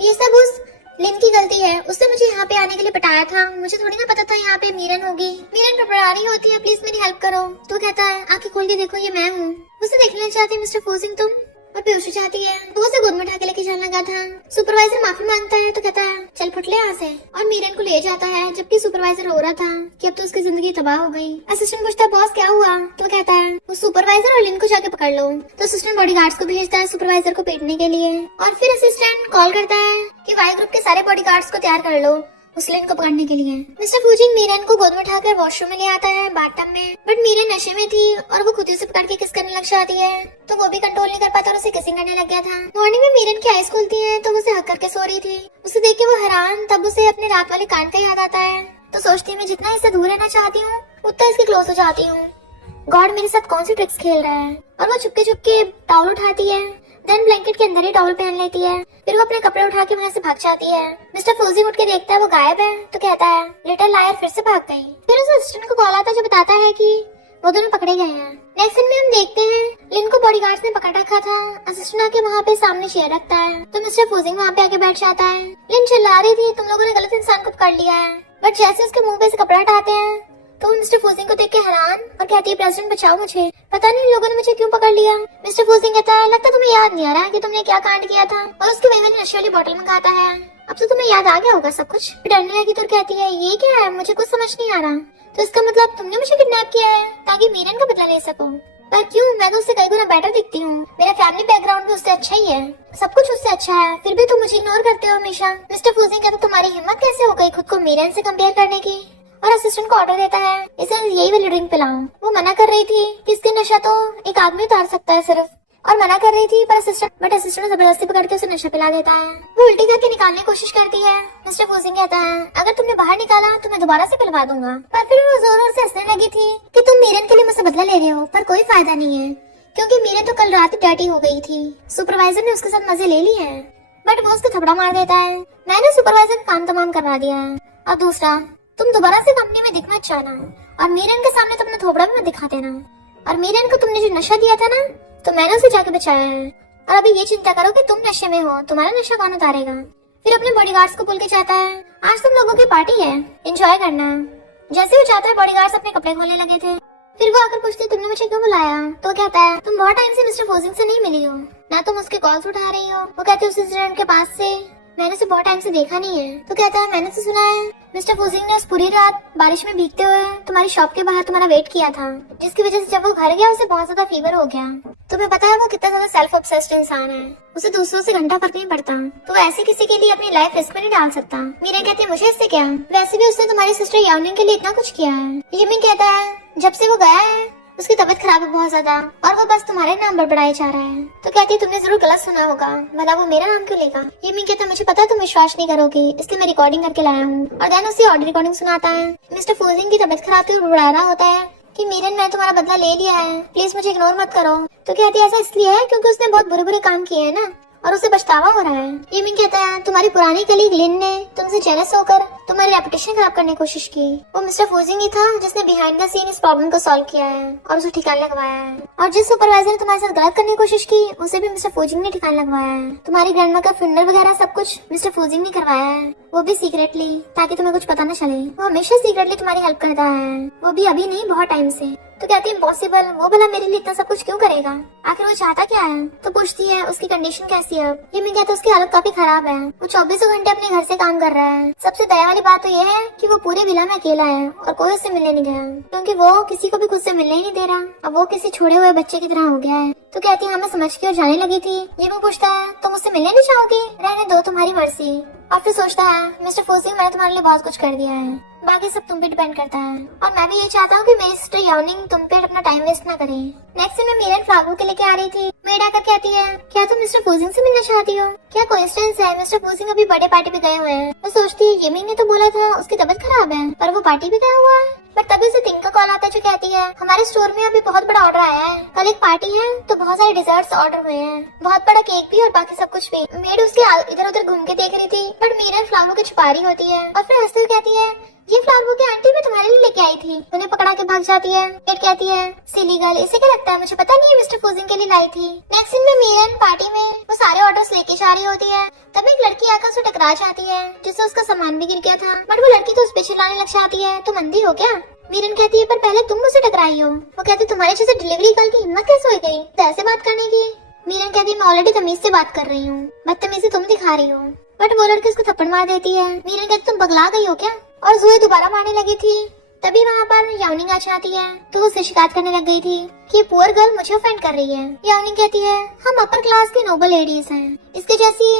ये सब उस लिन की गलती है, उसने मुझे यहाँ पे आने के लिए बताया था, मुझे थोड़ी ना पता था यहाँ पे मीरन होगी। मीरन घबरा रही होती है प्लीज मेरी हेल्प करो। तो कहता है आंखें खोल के देखो ये मैं हूँ। उसे देखने चाहती है मिस्टर फूजिंग तुम, और बेहोश हो जाती है। तो उसे गोद में उठा के लेके जाने लगा था। सुपरवाइजर माफी मांगता है तो कहता है चल फुट ले यहाँ से, और मीरन को ले जाता है, जबकि सुपरवाइजर रो रहा था कि अब तो उसकी जिंदगी तबाह हो गई। असिस्टेंट पूछता है बॉस क्या हुआ? तो कहता है वो सुपरवाइजर और लिन को जाके पकड़ लो। तो असिस्टेंट बॉडीगार्ड्स को भेजता है सुपरवाइजर को पीटने के लिए, और फिर असिस्टेंट कॉल करता है कि वाई ग्रुप के सारे बॉडीगार्ड्स को तैयार कर लो उस लिन को पकड़ने के लिए। मिस्टर फूजिंग मीरन को गोद में उठाकर वॉशरूम में ले आता है बाथटब में, बट मीरन नशे में थी और वो खुद ही उसे पकड़ के किस करने लग जाती है, तो वो भी कंट्रोल नहीं कर पाता और उसे किसिंग करने लग गया था। मॉर्निंग में मीरन की आईज खुलती है तो वो उसे हक करके सो रही थी। उसे देख के वो हैरान, तब उसे अपने रात वाले कांड का याद आता है, तो सोचती है मैं जितना इससे दूर रहना चाहती हूँ उतना इसके क्लोज हो जाती हूँ। गॉड मेरे साथ कौन सी ट्रिक्स खेल रहा है। और वो चुपके चुपके टॉवल उठाती है, देन ब्लैंकेट के अंदर ही टॉवल पहन लेती है, फिर वो अपने कपड़े उठा के वहाँ से भाग जाती है। मिस्टर फूजिंग उठ के देखता है वो गायब है, तो कहता है लिटिल लायर फिर से भाग गई। फिर उस असिस्टेंट को कॉल आता है जो बताता है कि वो दोनों पकड़े गए हैं। नेक्स्ट सीन में हम देखते हैं लिन को बॉडीगार्ड्स ने पकड़ रखा था। असिस्टेंट आके वहाँ पे सामने चेयर रखता है, तो मिस्टर फूजिंग वहाँ पे आके बैठ जाता है। लिन चिल्ला रही थी तुम लोगों ने गलत इंसान को पकड़ लिया है, बट जैसे उसके मुंह पे से कपड़ा हटाते हैं तो मिस्टर फूजिंग को देख के हैरान और कहती है प्रेसिडेंट बचाओ मुझे, पता नहीं लोगों ने मुझे क्यों पकड़ लिया। मिस्टर फूजिंग कहता है लगता तुम्हें याद नहीं आ रहा है कि तुमने क्या कांड किया था, और उसके वही मैंने नशे वाली बोतल मंगाता है, अब तो तुम्हें याद आ गया होगा सब कुछ। डरने लगी तो कहती है ये क्या है, मुझे कुछ समझ नहीं आ रहा। तो इसका मतलब तुमने मुझे किडनैप किया है ताकि मीरन का बदला ले सको। पर क्यों, मैं तो उससे कई गुना बेटर दिखती हूँ, मेरा फैमिली बैकग्राउंड भी उससे अच्छा ही है, सब कुछ उससे अच्छा है, फिर भी तुम मुझे इग्नोर करते हो हमेशा। मिस्टर फूजिंग कहता तुम्हारी हिम्मत कैसे हो गई खुद को मीरन से कंपेयर करने की, और असिस्टेंट को ऑर्डर देता है इसे यही वाली ड्रिंक पिलाओ। वो मना कर रही थी कि इसके नशा तो एक आदमी उतार सकता है सिर्फ, और मना कर रही थी पर असिस्टेंट जबरदस्ती पकड़ के उसे नशा पिला देता है। वो उल्टी करके निकालने की कोशिश करती है। मिस्टर फूजिंग कहता है अगर तुमने बाहर निकाला तो मैं दोबारा से पिलवा दूंगा। पर फिर वो जोर जोर से हंसने लगी थी कि तुम मीरन के लिए मुझसे बदला ले रहे हो, पर कोई फायदा नहीं है क्योंकि मीरन तो कल रात डर्टी हो गई थी। सुपरवाइजर ने उसके साथ मजे ले लिए हैं, बट वो उसको थपड़ा मार देता है। मैंने सुपरवाइजर का काम तमाम करवा दिया है। और दूसरा, तुम दोबारा से कंपनी में दिखना चाहना और मीरन के सामने तो अपना थोबड़ा भी मत दिखा देना। और मीरन को तुमने जो नशा दिया था ना, तो मैंने उसे जाके बचाया है। और अभी ये चिंता करो कि तुम नशे में हो, तुम्हारा नशा कौन उतारेगा। फिर अपने बॉडीगार्ड्स को बोल के चाहता है आज तुम लोगों की पार्टी है, एंजॉय करना। जैसे वो चाहता है बॉडीगार्ड्स अपने कपड़े खोलने लगे थे। फिर वो आकर पूछती तुमने मुझे क्यों बुलाया, तो वो कहता है तुम बहुत टाइम से मिस्टर फूजिंग से नहीं मिली हो, ना तुम उसके कॉल्स उठा रही हो। वो कहती है उस इंसिडेंट के पास से मैंने उसे बहुत टाइम से देखा नहीं है। तो कहता है मैंने तो सुना है मिस्टर फूजिंग ने उस पूरी रात बारिश में भीगते हुए तुम्हारी शॉप के बाहर तुम्हारा वेट किया था, जिसकी वजह से जब वो घर गया उसे बहुत ज्यादा फीवर हो गया। तुम्हें पता है वो कितना ज्यादा सेल्फ ऑब्सेस्ड इंसान है, उसे दूसरों से घंटा फर्क नहीं पड़ता, तो वो ऐसे किसी के लिए अपनी लाइफ रिस्क में नहीं डाल सकता। मीरा कहती है मुझे इससे क्या, वैसे भी उसने तुम्हारी सिस्टर याओनिंग के लिए इतना कुछ किया है। यमिंग कहता है जब से वो गया है उसकी तबीयत खराब है बहुत ज्यादा, और वो बस तुम्हारे नाम बड़बड़ाए जा रहा है। तो कहती है तुमने जरूर गलत सुना होगा, भला वो मेरा नाम क्यों लेगा। यमिंग कहता है मुझे पता है तुम विश्वास नहीं करोगी, इसलिए मैं रिकॉर्डिंग करके लाया हूँ। और देन उसे ऑडियो रिकॉर्डिंग सुनाता है। मिस्टर फूजिंग की तबीयत खराब थी, बड़बड़ा रहा होता है कि मीरन मैंने तुम्हारा बदला ले लिया है, प्लीज मुझे इग्नोर मत करो। तो कहती है ऐसा इसलिए है क्योंकि उसने बहुत बुरे बुरे काम किए हैं ना, और उसे पछतावा हो रहा है। यमिंग कहता है तुम्हारी पुरानी कलीग लिन ने तुमसे जेलस होकर तुम्हारी रेपुटेशन खराब करने की कोशिश की। वो मिस्टर फूजिंग ही था जिसने बिहाइंड द सीन इस प्रॉब्लम को सॉल्व किया है और उसे ठिकाने लगवाया है। और जिस सुपरवाइजर ने तुम्हारे साथ गलत करने की कोशिश की उसे भी मिस्टर फूजिंग ने ठिकाने लगवाया है। तुम्हारी ग्रैंडमा का फ्यूनरल वगैरह सब कुछ मिस्टर फूजिंग ने करवाया है, वो भी सीक्रेटली, ताकि तुम्हें कुछ पता न चले। वो हमेशा सीक्रेटली तुम्हारी हेल्प करता है, वो भी अभी नहीं बहुत टाइम से। तो कहती है इम्पॉसिबल, वो भला मेरे लिए इतना सब कुछ क्यों करेगा, आखिर वो चाहता क्या है। तो पूछती है उसकी कंडीशन कैसी है। ये मैं कहता उसकी हालत काफी खराब है, वो 24 घंटे अपने घर से काम कर रहा है। सबसे दया वाली बात तो ये है कि वो पूरे विला में अकेला है और कोई उससे मिलने नहीं गया, क्योंकि वो किसी को भी खुद से मिलने ही नहीं दे रहा। अब वो किसी छोड़े हुए बच्चे की तरह हो गया है। तो कहती है मैं समझ के और जाने लगी थी। ये भी पूछता है तुम मुझसे मिलने नहीं चाहोगी, रहने दो तुम्हारी मर्जी। और फिर सोचता है मिस्टर फूजिंग मैंने तुम्हारे लिए बहुत कुछ कर दिया है, बाकी सब तुम पे डिपेंड करता है, और मैं भी ये चाहता हूँ कि मेरी सिस्टर याओनिंग तुम पे अपना टाइम वेस्ट ना करे। नेक्स्ट दिन मैं मीरन फ्लागो के लेके आ रही थी। मेड आकर कहती है क्या तुम मिस्टर फूजिंग से मिलना चाहती हो। क्या कोइंसिडेंस है, मिस्टर फूजिंग अभी बर्थडे पार्टी पे गए हुए हैं। वो सोचती है यमिंग ने तो बोला था उसकी तबीयत खराब है, पर वो पार्टी पे गया हुआ है। बट तभी उसे तिंग का कॉल आता है जो कहती है हमारे स्टोर में अभी बहुत बड़ा ऑर्डर आया है, कल एक पार्टी है तो बहुत सारे डिजर्ट्स ऑर्डर हुए हैं, बहुत बड़ा केक भी और बाकी सब कुछ भी। मेड उसके इधर उधर घूम के देख रही थी, बट मीरन फ्लावर को छुपा रही होती है और फिर हंसते हुए कहती है ये फ्लावर बुके आंटी मैं तुम्हारे लिए लेके आई थी। उन्हें पकड़ा के भाग जाती है। मेड कहती है सिली गर्ल, इसे क्या लगता है, मुझे पता नहीं है मिस्टर फूजिंग के लिए लाई थी। नेक्स्ट दिन में मीरन पार्टी में वो सारे ऑर्डर्स लेके जा रही होती है, तब एक लड़की आकर उसे टकरा जाती है जिससे उसका सामान भी गिर गया था। बट वो लड़की तो उस पे चिल्लाने लग जाती है तुम अंधी हो क्या। मीरन कहती है पर पहले तुम मुझे टकराई हो। वो कहती तुम्हारे जैसे डिलीवरी गर्ल की हिम्मत कैसे हो गई तो ऐसे बात करने की। मीरन कहती है मैं ऑलरेडी तमीज से बात कर रही हूँ, बदतमीजी तुम दिखा रही हो। बट वो लड़की उसको थप्पड़ मार देती है। मीरन कहती तुम पगला गई हो क्या, और जुए दोबारा मारने लगी थी। तभी वहाँ पर याओनिंग आ जाती है, तो वो उससे शिकायत करने लग गई थी कि ये पुअर गर्ल मुझे ऑफेंड कर रही है। याओनिंग कहती है हम अपर क्लास की नोबल लेडीज हैं, इसके जैसी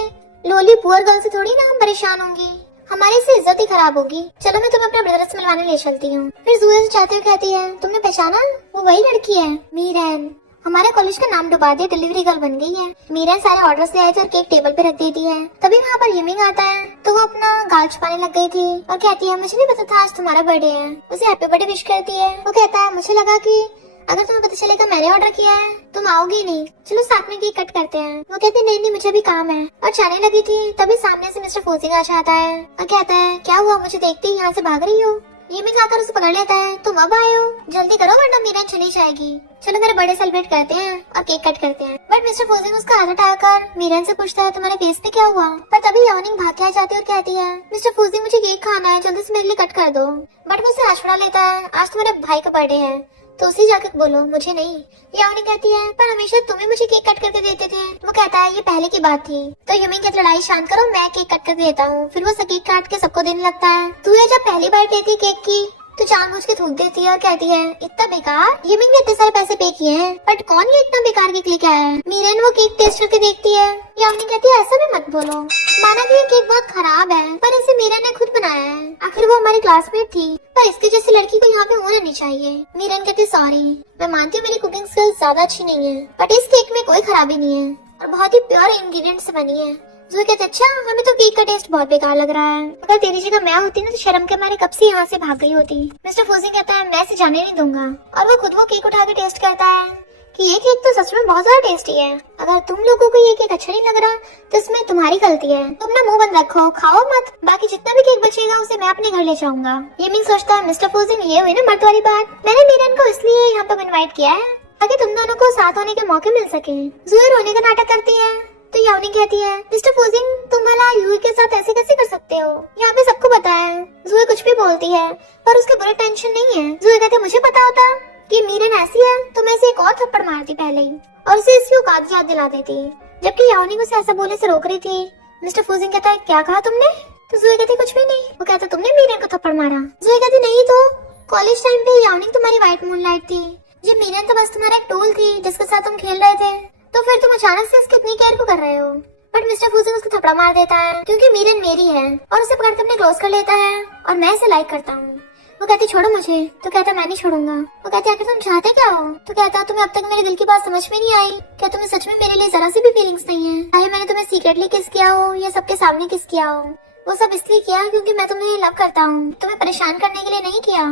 लोली पुअर गर्ल से थोड़ी ना हम परेशान होंगी, हमारी इससे इज्जत ही खराब होगी। चलो मैं तुम्हें अपने ब्रदर से मिलवाने ले चलती हूँ। फिर जुए से चाहते हुए कहती है तुमने पहचाना, वो वही लड़की है मीरन, हमारे कॉलेज का नाम डुबा दिया, डिलीवरी गर्ल बन गई है। मीरन सारे ऑर्डर्स ले आए थे और केक टेबल पे रख देती है। तभी वहाँ पर यमिंग आता है, तो वो अपना गाल छुपाने लग गई थी और कहती है मुझे नहीं पता था आज तुम्हारा बर्थडे है। उसे हैप्पी बर्थडे विश करती है। वो कहता है मुझे लगा कि अगर तुम्हें पता चलेगा मैंने ऑर्डर किया है तुम आओगी नहीं, चलो साथ में केक कट करते हैं। वो कहती नहीं मुझे भी काम है, और जाने लगी थी। तभी सामने से मिस्टर फूजिंग आ जाता है और कहता है क्या हुआ, मुझे देखते ही यहाँ से भाग रही हो। ये भी खाकर उसे पकड़ लेता है तुम अब आए हो, जल्दी करो वरना मीरन चली जाएगी। चलो मेरा बर्थडे सेलिब्रेट करते हैं और केक कट करते हैं। बट मिस्टर फूजिंग उसका हाथ उठाकर मीरन से पूछता है तुम्हारे फेस पे क्या हुआ। पर तभी याओनिंग भाग के आ जाती है और कहती है मिस्टर फूजिंग मुझे केक खाना है, जल्दी से मेरे लिए कट कर दो। बट वो उसे हाथ छुड़ा लेता है, आज तो मेरे भाई का बर्थडे है तो उसी जाके बोलो, मुझे नहीं। याओनिंग कहती है पर हमेशा तुम ही मुझे केक कट करके देते थे। वो कहता है ये पहले की बात थी। तो यमिंग कहती लड़ाई शांत करो, मैं केक कट कर देता हूँ। फिर वो केक काट के सबको देने लगता है। तू ये जब पहली बाइट लेती केक की तो जानबूझ के थूक देती है और कहती है इतना बेकार, यमिंग ने इतने सारे पैसे पे किए हैं बट कौन ये इतना बेकार केक लेके आया है। मीरन वो केक टेस्ट करके देखती है। यामिनी कहती है ऐसा भी मत बोलो, माना कि ये केक बहुत खराब है पर इसे मीरन ने खुद बनाया है, आखिर वो हमारी क्लासमेट थी, पर इसके जैसी लड़की को यहाँ पे होना नहीं चाहिए। मीरन कहती सॉरी, मैं मानती हूँ मेरी कुकिंग स्किल्स ज्यादा अच्छी नहीं है बट इस केक में कोई खराबी नहीं है और बहुत ही प्योर इंग्रेडिएंट्स से बनी है। जूही कहते अच्छा हमें तो केक का टेस्ट बहुत बेकार लग रहा है, अगर तेरी जगह मैं होती ना तो शर्म के मारे कब से यहाँ से भाग गई होती। मिस्टर फूजिंग कहता है मैं इसे जाने नहीं दूंगा और वो खुद वो केक उठा के टेस्ट करता है कि ये केक तो सच में बहुत ज्यादा टेस्टी है। अगर तुम लोगों को ये केक अच्छा नहीं लग रहा तो इसमें तुम्हारी गलती है, तुम ना मुंह बंद रखो, खाओ मत, बाकी जितना भी केक बचेगा उसे मैं अपने घर ले जाऊंगा। येमिंग सोचता है मिस्टर फूजिंग ये हुई ना मर्द वाली बात, मैंने मीरन को इसलिए यहाँ पे इनवाइट किया है ताकि तुम दोनों को साथ होने के मौके मिल सके। जूही रोने का नाटक करती है तो यानी कहती है मिस्टर फूजिंग तुम भला यूही के साथ ऐसे कैसे कर सकते हो, यहाँ पे सबको पता है। जूही कुछ भी बोलती है पर उसके बुरे टेंशन नहीं है। जूही कहती है मुझे पता होता कि मीरन ऐसी है तो मैं इसे एक और थप्पड़ मारती पहले ही और उसे इसकी औकात याद दिला देती, जबकि यानी उसे ऐसा बोलने से रोक रही थी। मिस्टर फूजिंग कहता है क्या कहा तुमने, तो जूही कहती कुछ भी नहीं। वो कहता तुमने मीरन को थप्पड़ मारा। जूही कहती नहीं तो कॉलेज टाइम पे यानी तुम्हारी व्हाइट मूनलाइट थी, ये मीरन तो बस तुम्हारा एक टूल थी जिसके साथ तुम खेल रहे थे, तो फिर तुम अचानक से इसकी इतनी केयर क्यों कर रहे हो। बट मिस्टर फूजिंग उसको थपड़ा मार देता है क्योंकि मीरन मेरी है और उसे पकड़ के अपने क्लोज कर लेता है और मैं इसे लाइक करता हूँ। वो कहती छोड़ो मुझे, तो कहता मैं नहीं छोड़ूंगा। वो कहती आखिर तुम चाहते क्या हो, तो कहता तुम्हें अब तक मेरे दिल की बात समझ में नहीं आई, क्या तुम्हें सच में मेरे लिए जरा सी भी फीलिंग्स नहीं है, चाहे मैंने तुम्हें सीक्रेटली किस किया हो या सबके सामने किस किया हो, वो सब इसलिए किया क्योंकि मैं तुम्हें लव करता हूँ, तुम्हें परेशान करने के लिए नहीं किया।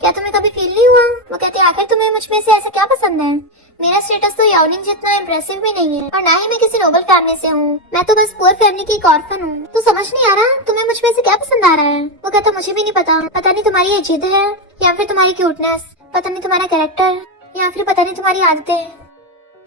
क्या तुम्हें कभी फील नहीं हुआ। वो कहती आखिर तुम्हें मुझ में से ऐसा क्या पसंद है, मेरा स्टेटस तो याओनिंग जितना इम्प्रेसिव भी नहीं है और ना ही मैं किसी नोबल फैमिली से हूँ, मैं तो बस पुअर फैमिली की एक ऑर्फन हूँ, तो समझ नहीं आ रहा तुम्हें मुझ में से क्या पसंद आ रहा है। वो कहता मुझे भी नहीं पता, पता नहीं तुम्हारी ये जिद है या फिर तुम्हारी क्यूटनेस, पता नहीं तुम्हारा कैरेक्टर या फिर पता नहीं तुम्हारी आदतें,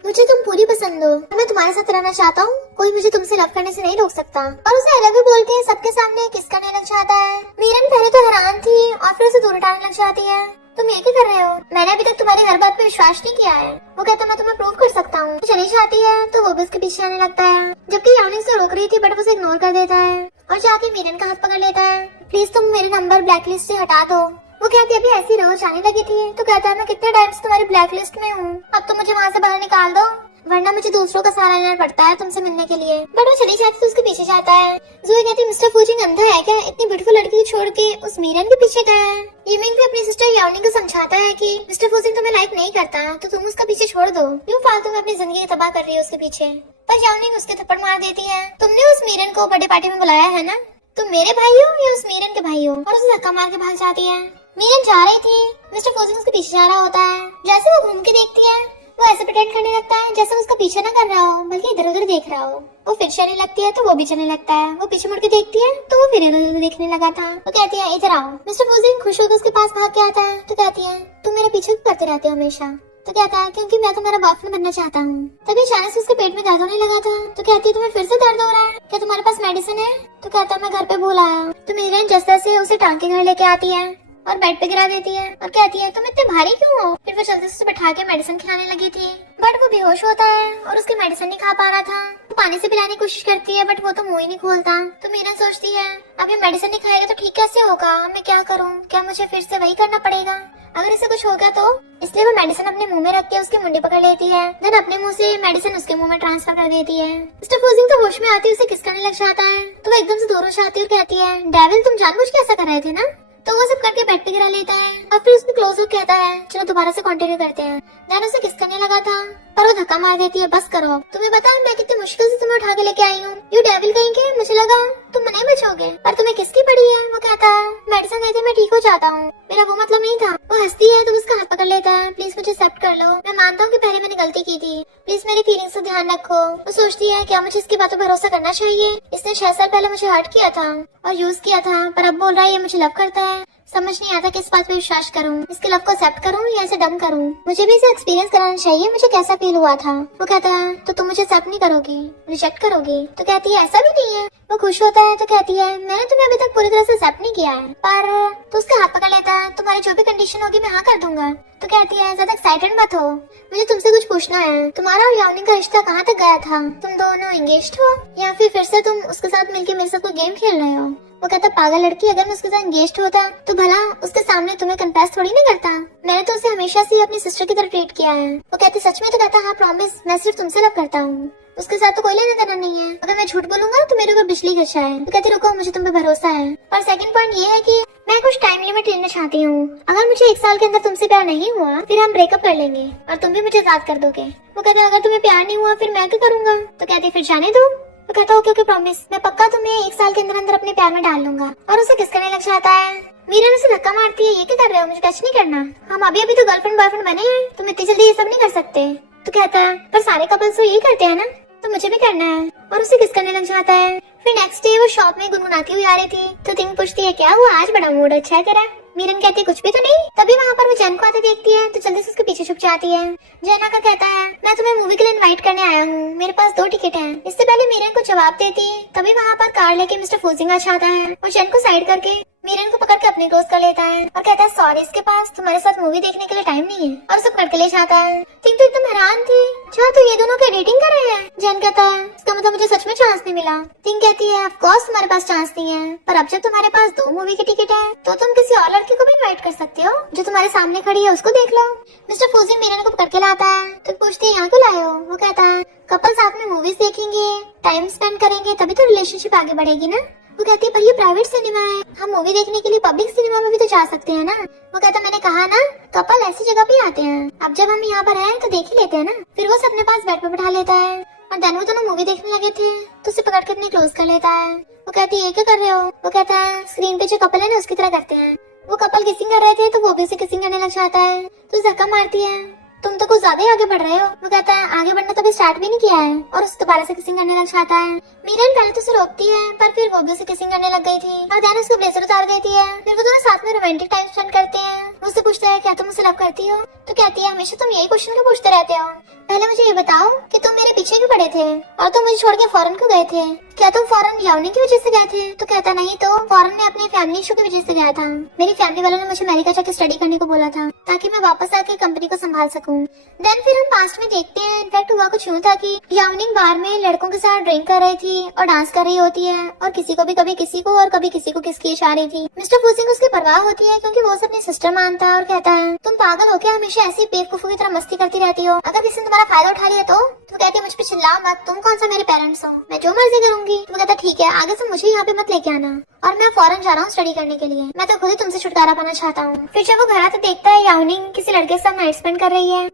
मुझे तुम पूरी पसंद हो, मैं तुम्हारे साथ रहना चाहता हूँ, कोई मुझे तुमसे लव करने से नहीं रोक सकता। और उसे अलग भी बोल के सबके सामने किस करने लग जाता है। मीरन पहले तो हैरान थी और फिर उसे दूर हटाने लग जाती है। तुम ये क्या कर रहे हो, मैंने अभी तक तुम्हारी हर बात पे विश्वास नहीं किया है। वो कहता मैं तुम्हें प्रूव कर सकता हूँ। चली जाती है तो वो भी उसके पीछे आने लगता है, जबकि यानी उसे रोक रही थी बट उसे इग्नोर कर देता है और जाके मीरन का हाथ पकड़ लेता है। प्लीज तुम मेरे नंबर ब्लैकलिस्ट से हटा दो। वो कहती अभी ऐसी रोज आने लगी थी, तो कहता है मैं कितने टाइम से तुम्हारी ब्लैक लिस्ट में हूँ, अब तो मुझे वहाँ से बाहर निकाल दो वरना मुझे दूसरों का सहारा लेना पड़ता है तुमसे मिलने के लिए। बट वो चली जाती तो उसके पीछे जाता है। जूही कहती मिस्टर फूजिंग अंधा है क्या, इतनी ब्यूटीफुल लड़की को छोड़ के उस मीरन के पीछे गया है। येमिंग भी अपनी सिस्टर याओनी को समझाता है कि मिस्टर फूजिंग तुम्हें लाइक नहीं करता तो तुम उसका पीछे छोड़ दो, क्यों फालतू में अपनी जिंदगी तबाह कर रही है उसके पीछे। पर याओनी उसके थप्पड़ मार देती है। तुमने उस मीरन को बर्थडे पार्टी में बुलाया है ना, तुम मेरे भाई हो या उस मीरन के भाई हो, और उसे धक्का मार के भाग जाती है। मीरन जा रही थी, मिस्टर फूजिंग उसके पीछे जा रहा होता है। जैसे वो घूम के देखती है वो ऐसे प्रिटेंड करने लगता है जैसे उसका पीछे ना कर रहा हो बल्कि इधर उधर देख रहा हो। वो फिर चलने लगती है तो वो भी चलने लगता है। वो पीछे मुड़ के देखती है तो वो फिर इधर उधर देखने लगा था। वो कहती है इधर आओ। मिस्टर फूजिंग खुश होकर उसके पास भाग के आता है तो कहती है तुम मेरा पीछे क्यों करते रहते हो हमेशा। तो कहता है क्योंकि मैं तुम्हारा बॉयफ्रेंड बनना चाहता हूँ। तभी अचानक से उसके पेट में दर्द होने लगा था। तो कहती है तुम्हें फिर से दर्द हो रहा है, क्या तुम्हारे पास मेडिसिन है। तो कहता है मैं घर पे भूल आया। तो मीरन जस्ता से उसे टांग के घर लेके आती है और बेड पे गिरा देती है और कहती है तुम इतने भारी क्यों हो। फिर वो जल्दी से उसे बैठा के मेडिसिन खिलाने लगी थी बट वो बेहोश होता है और उसकी मेडिसिन नहीं खा पा रहा था। वो पानी से पिलाने की कोशिश करती है बट वो तो मुंह ही नहीं खोलता। तो मीरन सोचती है अब ये मेडिसिन नहीं खाएगा तो ठीक कैसे होगा, मैं क्या करूँ, क्या मुझे फिर से वही करना पड़ेगा, अगर इसे कुछ हो गया तो। इसलिए वो मेडिसिन अपने मुंह में रख के उसकी मुंडी पकड़ लेती है, देन अपने मुंह से मेडिसिन उसके मुंह में ट्रांसफर कर देती है। मिस्टर फूजिंग तो होश में आती है उसे किस करने लग जाता है तो वो एकदम से दूर हो जाती है और कहती है डेविल तुम जानबूझ के ऐसा कर रहे थे ना। तो वो सब करके बेड पे गिरा लेता है और फिर उसमें क्लोज होकर कहता है चलो दोबारा से कंटिन्यू करते हैं। दैन उसे किस करने लगा था पर वो धक्का मार देती है बस करो। तुम्हें पता है मैं कितनी मुश्किल से तुम्हें उठा के लेके आई हूँ, यू डेविल कहेंगे, मुझे लगा तुम नहीं बचोगे पर तुम्हें किसकी पड़ी है। वो कहता है मेडिसिन देते मैं ठीक हो जाता हूँ, मेरा वो मतलब नहीं था। वो हंसती है तो उसका हाथ पकड़ लेता है, प्लीज मुझे एक्सेप्ट कर लो, मैं मानता हूँ कि पहले मैंने गलती की थी, प्लीज मेरी फीलिंग्स का ध्यान रखो। वो सोचती है क्या मुझे इसकी बातों पर भरोसा करना चाहिए, इसने 6 साल पहले मुझे हर्ट किया था और यूज किया था पर अब बोल रहा है ये मुझे लव करता है। समझ नहीं आता किस बात पे विश्वास करूं, इसके लव को एक्सेप्ट करूं या इसे डम करूं। मुझे भी इसे एक्सपीरियंस कराना चाहिए मुझे कैसा फील हुआ था। वो कहता है तो तुम मुझे एक्सेप्ट नहीं करोगी, रिजेक्ट करोगी। तो कहती है ऐसा भी नहीं है। वो खुश होता है तो कहती है मैंने तुम्हें अभी तक पूरी तरह से एक्सेप्ट नहीं किया है पर। तो उसका हाथ पकड़ लेता है तुम्हारी जो भी कंडीशन होगी मैं हाँ कर दूंगा। तो कहती है ज्यादा एक्साइटेड मत हो, मुझे तुमसे कुछ पूछना है, तुम्हारा और याओनिंग का रिश्ता कहाँ तक गया था, तुम दोनों एंगेज्ड हो या फिर से तुम उसके साथ मिलके मेरे साथ कोई गेम खेल रहे हो। वो कहता पागल लड़की, अगर मैं उसके साथ एंगेज्ड होता तो भला उसके सामने तुम्हें कन्फेस थोड़ी नहीं करता। मैंने तो उसे हमेशा से अपनी सिस्टर की तरह ट्रीट किया है। वो कहती सच में? तो कहता हाँ प्रॉमिस, मैं सिर्फ तुमसे लव करता हूँ, उसके साथ तो कोई लेना देना नहीं है। अगर मैं झूठ बोलूंगा तो मेरे ऊपर बिजली गिर जाए। वो कहती रुको, मुझे तुम पे भरोसा है। और सेकंड पॉइंट ये है कि मैं कुछ टाइम लिमिट लेना चाहती हूँ। अगर मुझे 1 साल के अंदर तुमसे प्यार नहीं हुआ फिर हम ब्रेकअप कर लेंगे और तुम भी मुझे आजाद कर दोगे। वो कहता अगर तुम्हें प्यार नहीं हुआ फिर मैं क्या करूंगा? तो कहती फिर जाने दो। वो कहता ओके ओके प्रॉमिस, मैं पक्का तुम्हें 1 साल के अंदर अंदर अपने प्यार में डाल लूंगा। और उसे किस करने लग जाता है। मीरन उसे धक्का मारती है, ये क्या कर रहे हो, मुझे टच नहीं करना, हम अभी अभी तो गर्लफ्रेंड बॉयफ्रेंड बने हैं, तुम इतनी जल्दी ये सब नहीं कर सकते। तो कहता है पर सारे कपल्स तो यही करते हैं ना, तो मुझे भी करना है। और उसे किस करने लग जाता है। फिर नेक्स्ट डे वो शॉप में गुनगुनाती हुई आ रही थी तो तिंग पूछती है क्या हुआ, आज बड़ा मूड अच्छा है तेरा। मीरन कहती है कुछ भी तो नहीं। तभी वहाँ पर वो जैन को आते देखती है तो जल्दी से उसके पीछे छुप जाती है। जैन आकर कहता है मैं तुम्हें मूवी के लिए इनवाइट करने आया हूँ, मेरे पास 2 टिकट हैं। इससे पहले मीरन को जवाब देती है तभी वहाँ पर कार लेके मिस्टर फूजिंग आ जाता है और जैन को साइड करके मीरन को पकड़ के अपनी क्लोज कर लेता है और कहता है सॉरी, इसके पास तुम्हारे साथ मूवी देखने के लिए टाइम नहीं है, और उसे पकड़ के ले जाता है। टिंग तो एकदम हैरान थी, अच्छा तो ये दोनों क्या डेटिंग कर रहे हैं। जैन कहता है इसका मतलब मुझे सच में चांस नहीं मिला। टिंग कहती है ऑफ कोर्स तुम्हारे पास चांस नहीं है, पर अब जब तुम्हारे पास 2 मूवी की टिकट है तो तुम किसी और लड़की को भी इनवाइट कर सकते हो जो तुम्हारे सामने खड़ी है, उसको देख लो। मिस्टर फूजिंग मीरन को पकड़ के लाता है तो पूछती है यहाँ क्यों लाए हो। वो कहता है कपल साथ में मूवीज देखेंगे, टाइम स्पेंड करेंगे, तभी तो रिलेशनशिप आगे बढ़ेगी ना। वो कहती है पर ये प्राइवेट सिनेमा है, हम मूवी देखने के लिए पब्लिक सिनेमा में भी तो जा सकते हैं ना। वो कहता मैंने कहा ना कपल ऐसी जगह पे आते हैं, अब जब हम यहाँ पर हैं तो देख ही लेते हैं ना। फिर वो अपने पास बेड पे बैठा लेता है और देन वो दोनों मूवी देखने लगे थे तो उसे पकड़ के अपनी क्लोज कर लेता है। वो कहती है ये क्या कर रहे हो। वो कहता है स्क्रीन पे जो कपल है ना उसकी तरह करते हैं। वो कपल किसिंग कर रहे थे तो वो भी उसे किसिंग करने लग जाता है तो धक्का मारती है तुम तो कुछ ज्यादा ही आगे बढ़ रहे हो। वो कहता है आगे बढ़ना तो अभी स्टार्ट भी नहीं किया है, और उसे दोबारा से किसिंग करने लग जाता है। मीरन पहले तो उसे रोकती है पर फिर वो भी उसे किसिंग करने लग गई थी और देन उसको ब्लेजर उतार देती है। फिर वो दोनों साथ में रोमांटिक टाइम स्पेंड करते हैं। वो उससे पूछता है क्या तुम मुझे लव करती हो। तो कहती है हमेशा तुम यही क्वेश्चन क्यों पूछते रहते हो, पहले मुझे ये बताओ कि तुम मेरे पीछे क्यों पड़े थे और तुम मुझे छोड़ के फॉरेन क्यों गए थे, क्या तुम फॉरेन यावनी की वजह से गए थे। तो कहता नहीं, तो फॉरेन में अपनी फैमिली इशू की वजह से गया था। मेरी फैमिली वालों ने मुझे अमेरिका जाके स्टडी करने को बोला था ताकि मैं वापस आके कंपनी को संभाल सकूं। देन फिर हम पास्ट में देखते हैं, इनफैक्ट हुआ कुछ यूं था कि यावनिंग बार में लड़कों के साथ ड्रिंक कर रही थी और डांस कर रही होती है और किसी को भी कभी किसी को और कभी किसी को किसकी चाह रही थी। मिस्टर फूजिंग उसकी परवाह होती है क्योंकि वो उसे अपनी सिस्टर मानता है और कहता है तुम पागल हो क्या, हमेशा ऐसी बेवकूफों की तरह मस्ती करती रहती हो, अगर किसी ने तुम्हारा फायदा उठा लिया तो कहती है मुझ पे चिल्लाओ मत, तुम कौन सा मेरे पेरेंट्स हो, मैं जो मर्जी करूंगी। तो कहता ठीक है आगे से मुझे यहाँ पे मत लेके आना और मैं फॉरेन जा रहा हूँ स्टडी करने के लिए, मैं तो खुद ही तुमसे छुटकारा पाना चाहता हूँ। फिर जब वो घर आता देखता है यावनिंग किसी लड़के के साथ नाइट स्पेंड कर रही है।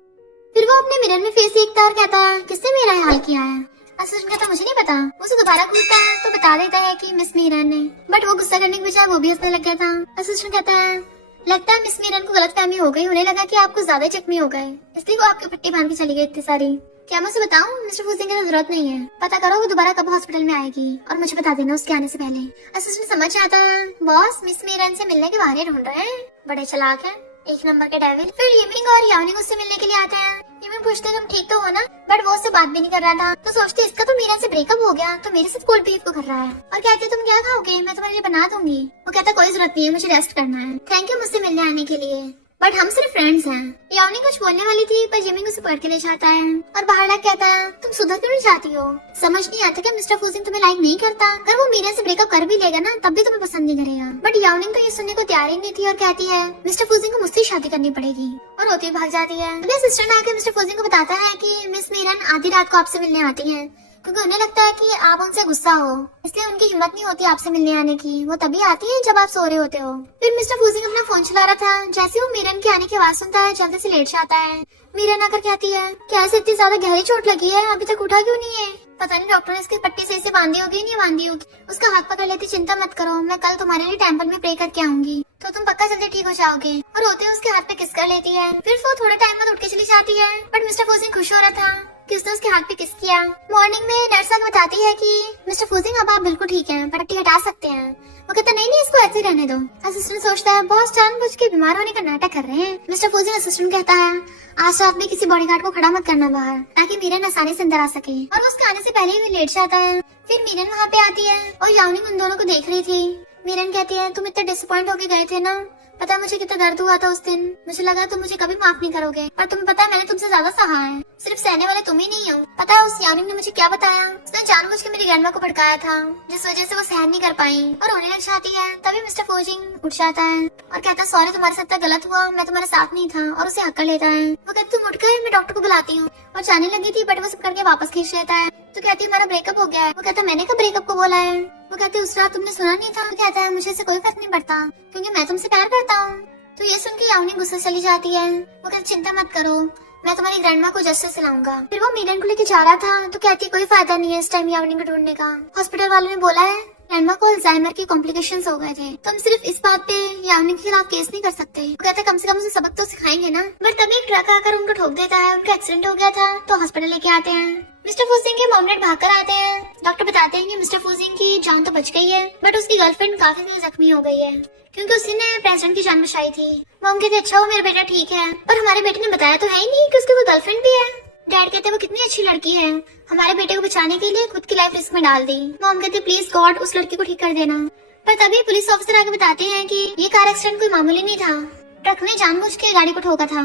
फिर वो अपने मिरर में फेस देखता है और कहता है किसने मेरा ये हाल किया है। असिस्टेंट कहता मुझे नहीं पता। उसे दोबारा पूछता है तो बता देता है कि मिस मीरन ने, बट वो गुस्सा करने के बजाय वो भी हंसने लग गया था। असिस्टेंट कहता है लगता है मिस मीरन को गलतफहमी हो गई, उन्हें लगा कि आप कुछ ज्यादा जख्मी हो गए इसलिए वो आपकी पट्टी बांध के चली गई इतनी सारी। क्या मैं उसे बताऊं? मिस्टर फूजिंग की जरूरत नहीं है, पता करो वो दोबारा कब हॉस्पिटल में आएगी और मुझे बता देना उसके आने से पहले। असिस्टेंट समझ आता है बॉस मिस मीरन से मिलने के बहाने ढूंढ रहे हैं, बड़े चालाक हैं, 1 नंबर के डेविल। फिर यमिंग और यावनिंग उससे मिलने के लिए आते हैं। यमिंग पूछते तुम ठीक तो हो ना, बट वो उससे बात भी नहीं कर रहा था तो सोचते इसका तो मीरन से ब्रेकअप हो गया तो मेरे साथ कोल्ड बीफ को कर रहा है और कहते तुम क्या खाओगे, मैं तुम्हारे लिए बना दूंगी। वो कहता कोई जरूरत नहीं है, मुझे रेस्ट करना है, थैंक यू मुझसे मिलने आने के लिए, बट हम सिर्फ फ्रेंड्स हैं। यावनिंग कुछ बोलने वाली थी पर यमिंग उसे पकड़ के ले जाता है और बाहर लाके कहता है तुम सुधर क्यों नहीं चाहती हो, समझ नहीं आता कि मिस्टर फूजिंग तुम्हें लाइक नहीं करता, अगर वो मीरन से ब्रेकअप कर भी लेगा ना तब भी तुम्हें पसंद नहीं करेगा। बट यावनिंग तो ये सुनने को तैयार ही नहीं थी और कहती है मिस्टर फूजिंग को मुझसे शादी करनी पड़ेगी और रोती भाग जाती है। अपने सिस्टर ने आकर मिस्टर फूजिंग को बताता है कि मिस मीरन आधी रात को आपसे मिलने आती है क्योंकि उन्हें लगता है कि आप उनसे गुस्सा हो, इसलिए उनकी हिम्मत नहीं होती आपसे मिलने आने की, वो तभी आती है जब आप सो रहे होते हो। फिर मिस्टर फूजिंग अपना फोन चला रहा था, जैसे वो मीरन के आने की आवाज सुनता है जल्दी से लेट जाता है। मीरन आकर कहती है क्या ऐसे इतनी ज्यादा गहरी चोट लगी है, अभी तक उठा क्यों नहीं है, पता नहीं डॉक्टर ने इसकी पट्टी सही से बांधी होगी नहीं बांधी होगी। उसका हाथ पकड़ लेती चिंता मत करो, मैं कल तुम्हारे लिए टेंपल में प्रे करके आऊंगी तो तुम पक्का जल्दी ठीक हो जाओगे, और होते हुए उसके हाथ पे किस कर लेती है। फिर वो थोड़ा टाइम बाद उठ के चली जाती है, बट मिस्टर फूजिंग खुश हो रहा था कि उसने उसके हाथ पे किस किया। मॉर्निंग में नर्स आकर बताती है कि मिस्टर फूजिंग अब आप बिल्कुल ठीक हैं, पट्टी हटा सकते हैं। वो कहता नहीं इसको ऐसे ही रहने दो। असिस्टेंट सोचता है बॉस जानबूझ के बीमार होने का नाटक कर रहे हैं। मिस्टर फूजिंग असिस्टेंट कहता है आज रात में किसी बॉडीगार्ड को खड़ा मत करना बाहर ताकि मीरन आसानी से अंदर आ सके, और उसके आने से पहले ही लेट जाता है। फिर मीरन वहाँ पे आती है और यावनिंग उन दोनों को देख रही थी। मीरन कहती है तुम इतने डिसअपॉइंट होके गए थे ना, पता है मुझे कितना दर्द हुआ था उस दिन। मुझे लगा तुम मुझे कभी माफ नहीं करोगे, पर तुम्हें पता है मैंने तुमसे ज्यादा सहा है। सिर्फ सहने वाले तुम ही नहीं हो। पता है उस यानी ने मुझे क्या बताया? उसने जानबूझ के मेरी ग्रैंडमा को भड़काया था, जिस वजह से वो सहन नहीं कर पाई और रोने लग जाती है। तभी मिस्टर फोजिंग उठ जाता है और कहता है सॉरी, तुम्हारे साथ गलत हुआ, मैं तुम्हारे साथ नहीं था, और उसे हक्का लेता है। वो कहती तुम उठकर, मैं डॉक्टर को बुलाती हूँ, और जाने लगी थी बट वो सब करके वापस खींच लेता है। तो कहती है हमारा ब्रेकअप हो गया है। वो कहता है मैंने कब ब्रेकअप को बोला है? वो कहती है उस रात तुमने सुना नहीं था? वो कहता है मुझे इससे कोई फर्क नहीं पड़ता क्योंकि मैं तुमसे प्यार करता हूँ। तो ये सुन के यानी गुस्सा चली जाती है। वो कहती चिंता मत करो, मैं तुम्हारी ग्रैंडमा को जस्टिस दिलाऊंगा। फिर वो मीरन को लेके जा रहा था तो कहती कोई फायदा नहीं है इस टाइम यानी को ढूंढने का। हॉस्पिटल वालों ने बोला है ग्रैंडमा को अल्जाइमर के कॉम्प्लिकेशंस हो गए थे, तो हम सिर्फ इस बात पे यानी के खिलाफ केस नहीं कर सकते। वो कहता कम से कम उसे सबक तो सिखाएंगे ना। बट तभी एक ट्रक आकर उनको ठोक देता है। उनका एक्सीडेंट हो गया था तो हॉस्पिटल लेके आते हैं। मिस्टर फूजिंग के मॉमलेट भागकर आते हैं। डॉक्टर बताते हैं कि मिस्टर फूजिंग की जान तो बच गई है, बट उसकी गर्लफ्रेंड काफी ज्यादा जख्मी हो गई है क्योंकि उसी ने प्रेसिडेंट की जान बचाई थी। मॉम कहते अच्छा वो मेरा बेटा ठीक है, पर हमारे बेटे ने बताया तो है ही नहीं कि उसकी कोई गर्लफ्रेंड भी है। डैड कहते वो कितनी अच्छी लड़की है, हमारे बेटे को बचाने के लिए खुद की लाइफ रिस्क में डाल दी। मॉम कहते प्लीज गॉड उस लड़की को ठीक कर देना। पर तभी पुलिस ऑफिसर आके बताते हैं कि ये कार एक्सीडेंट कोई मामूली नहीं था, ट्रक ने जानबूझ के गाड़ी को ठोका था।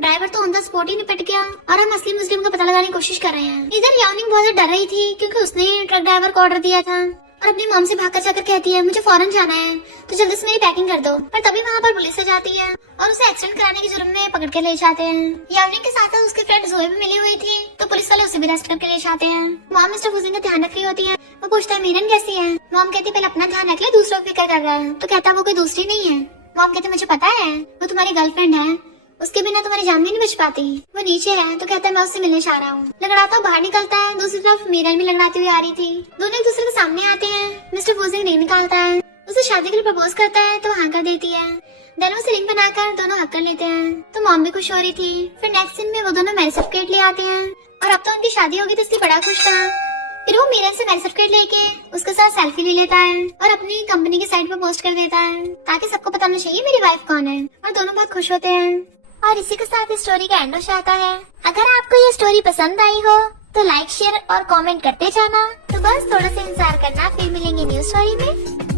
ड्राइवर तो ऑन द स्पॉट ही निपट गया और हम असली मुस्लिम का पता लगाने की कोशिश कर रहे हैं। इधर यानिंग बहुत ज्यादा डर रही थी क्योंकि उसने ट्रक ड्राइवर को ऑर्डर दिया था और अपनी मॉम से भागकर जाकर कहती है मुझे फौरन जाना है तो जल्दी से मेरी पैकिंग कर दो। पर तभी वहाँ पर पुलिस आ जाती है और उसे एक्सीडेंट कराने के जुर्म में पकड़ के ले जाते हैं। यानिंग के साथ उसके फ्रेंड जोए भी मिली हुई थी तो पुलिस वाले उसे भी अरेस्ट करके ले जाते हैं। मॉम मिस्टर फूजिंग का ध्यान रख रही होती है। वो पूछता है मीरन कैसी है? मॉम कहती पहले अपना ध्यान रख ले, दूसरों को फिक्र कर रहा है। तो कहता वो कोई दूसरी नहीं है। मॉम कहते मुझे पता है वो तुम्हारी गर्लफ्रेंड है, उसके बिना तुम्हारी जान भी नहीं बच पाती। वो नीचे है तो कहता है मैं उससे मिलने चाह रहा हूँ। लड़ाता बाहर निकलता है। दूसरी तरफ मीरन भी लड़ाती हुई आ रही थी। दोनों एक दूसरे के सामने आते हैं। मिस्टर फूजिंग रिंग निकालता है, उसे शादी के लिए प्रपोज करता है तो हाँ कर देती है। देन उसे रिंग बनाकर दोनों हक कर लेते हैं। तो मॉम भी खुश हो रही थी। फिर नेक्स्ट सीन में वो दोनों मैरिज सर्टिफिकेट ले आते हैं और अब तो उनकी शादी होगी तो इसलिए बड़ा खुश था। फिर वो मीरन से मैरिज सर्टिफिकेट लेके उसके साथ सेल्फी ले लेता है और अपनी कंपनी की साइट पर पोस्ट कर देता है ताकि सबको पता होना चाहिए मेरी वाइफ कौन है, और दोनों बहुत खुश होते हैं। और इसी के साथ इस स्टोरी का एंड हो जाता है। अगर आपको ये स्टोरी पसंद आई हो तो लाइक शेयर और कमेंट करते जाना। तो बस थोड़ा सा इंतजार करना, फिर मिलेंगे न्यू स्टोरी में।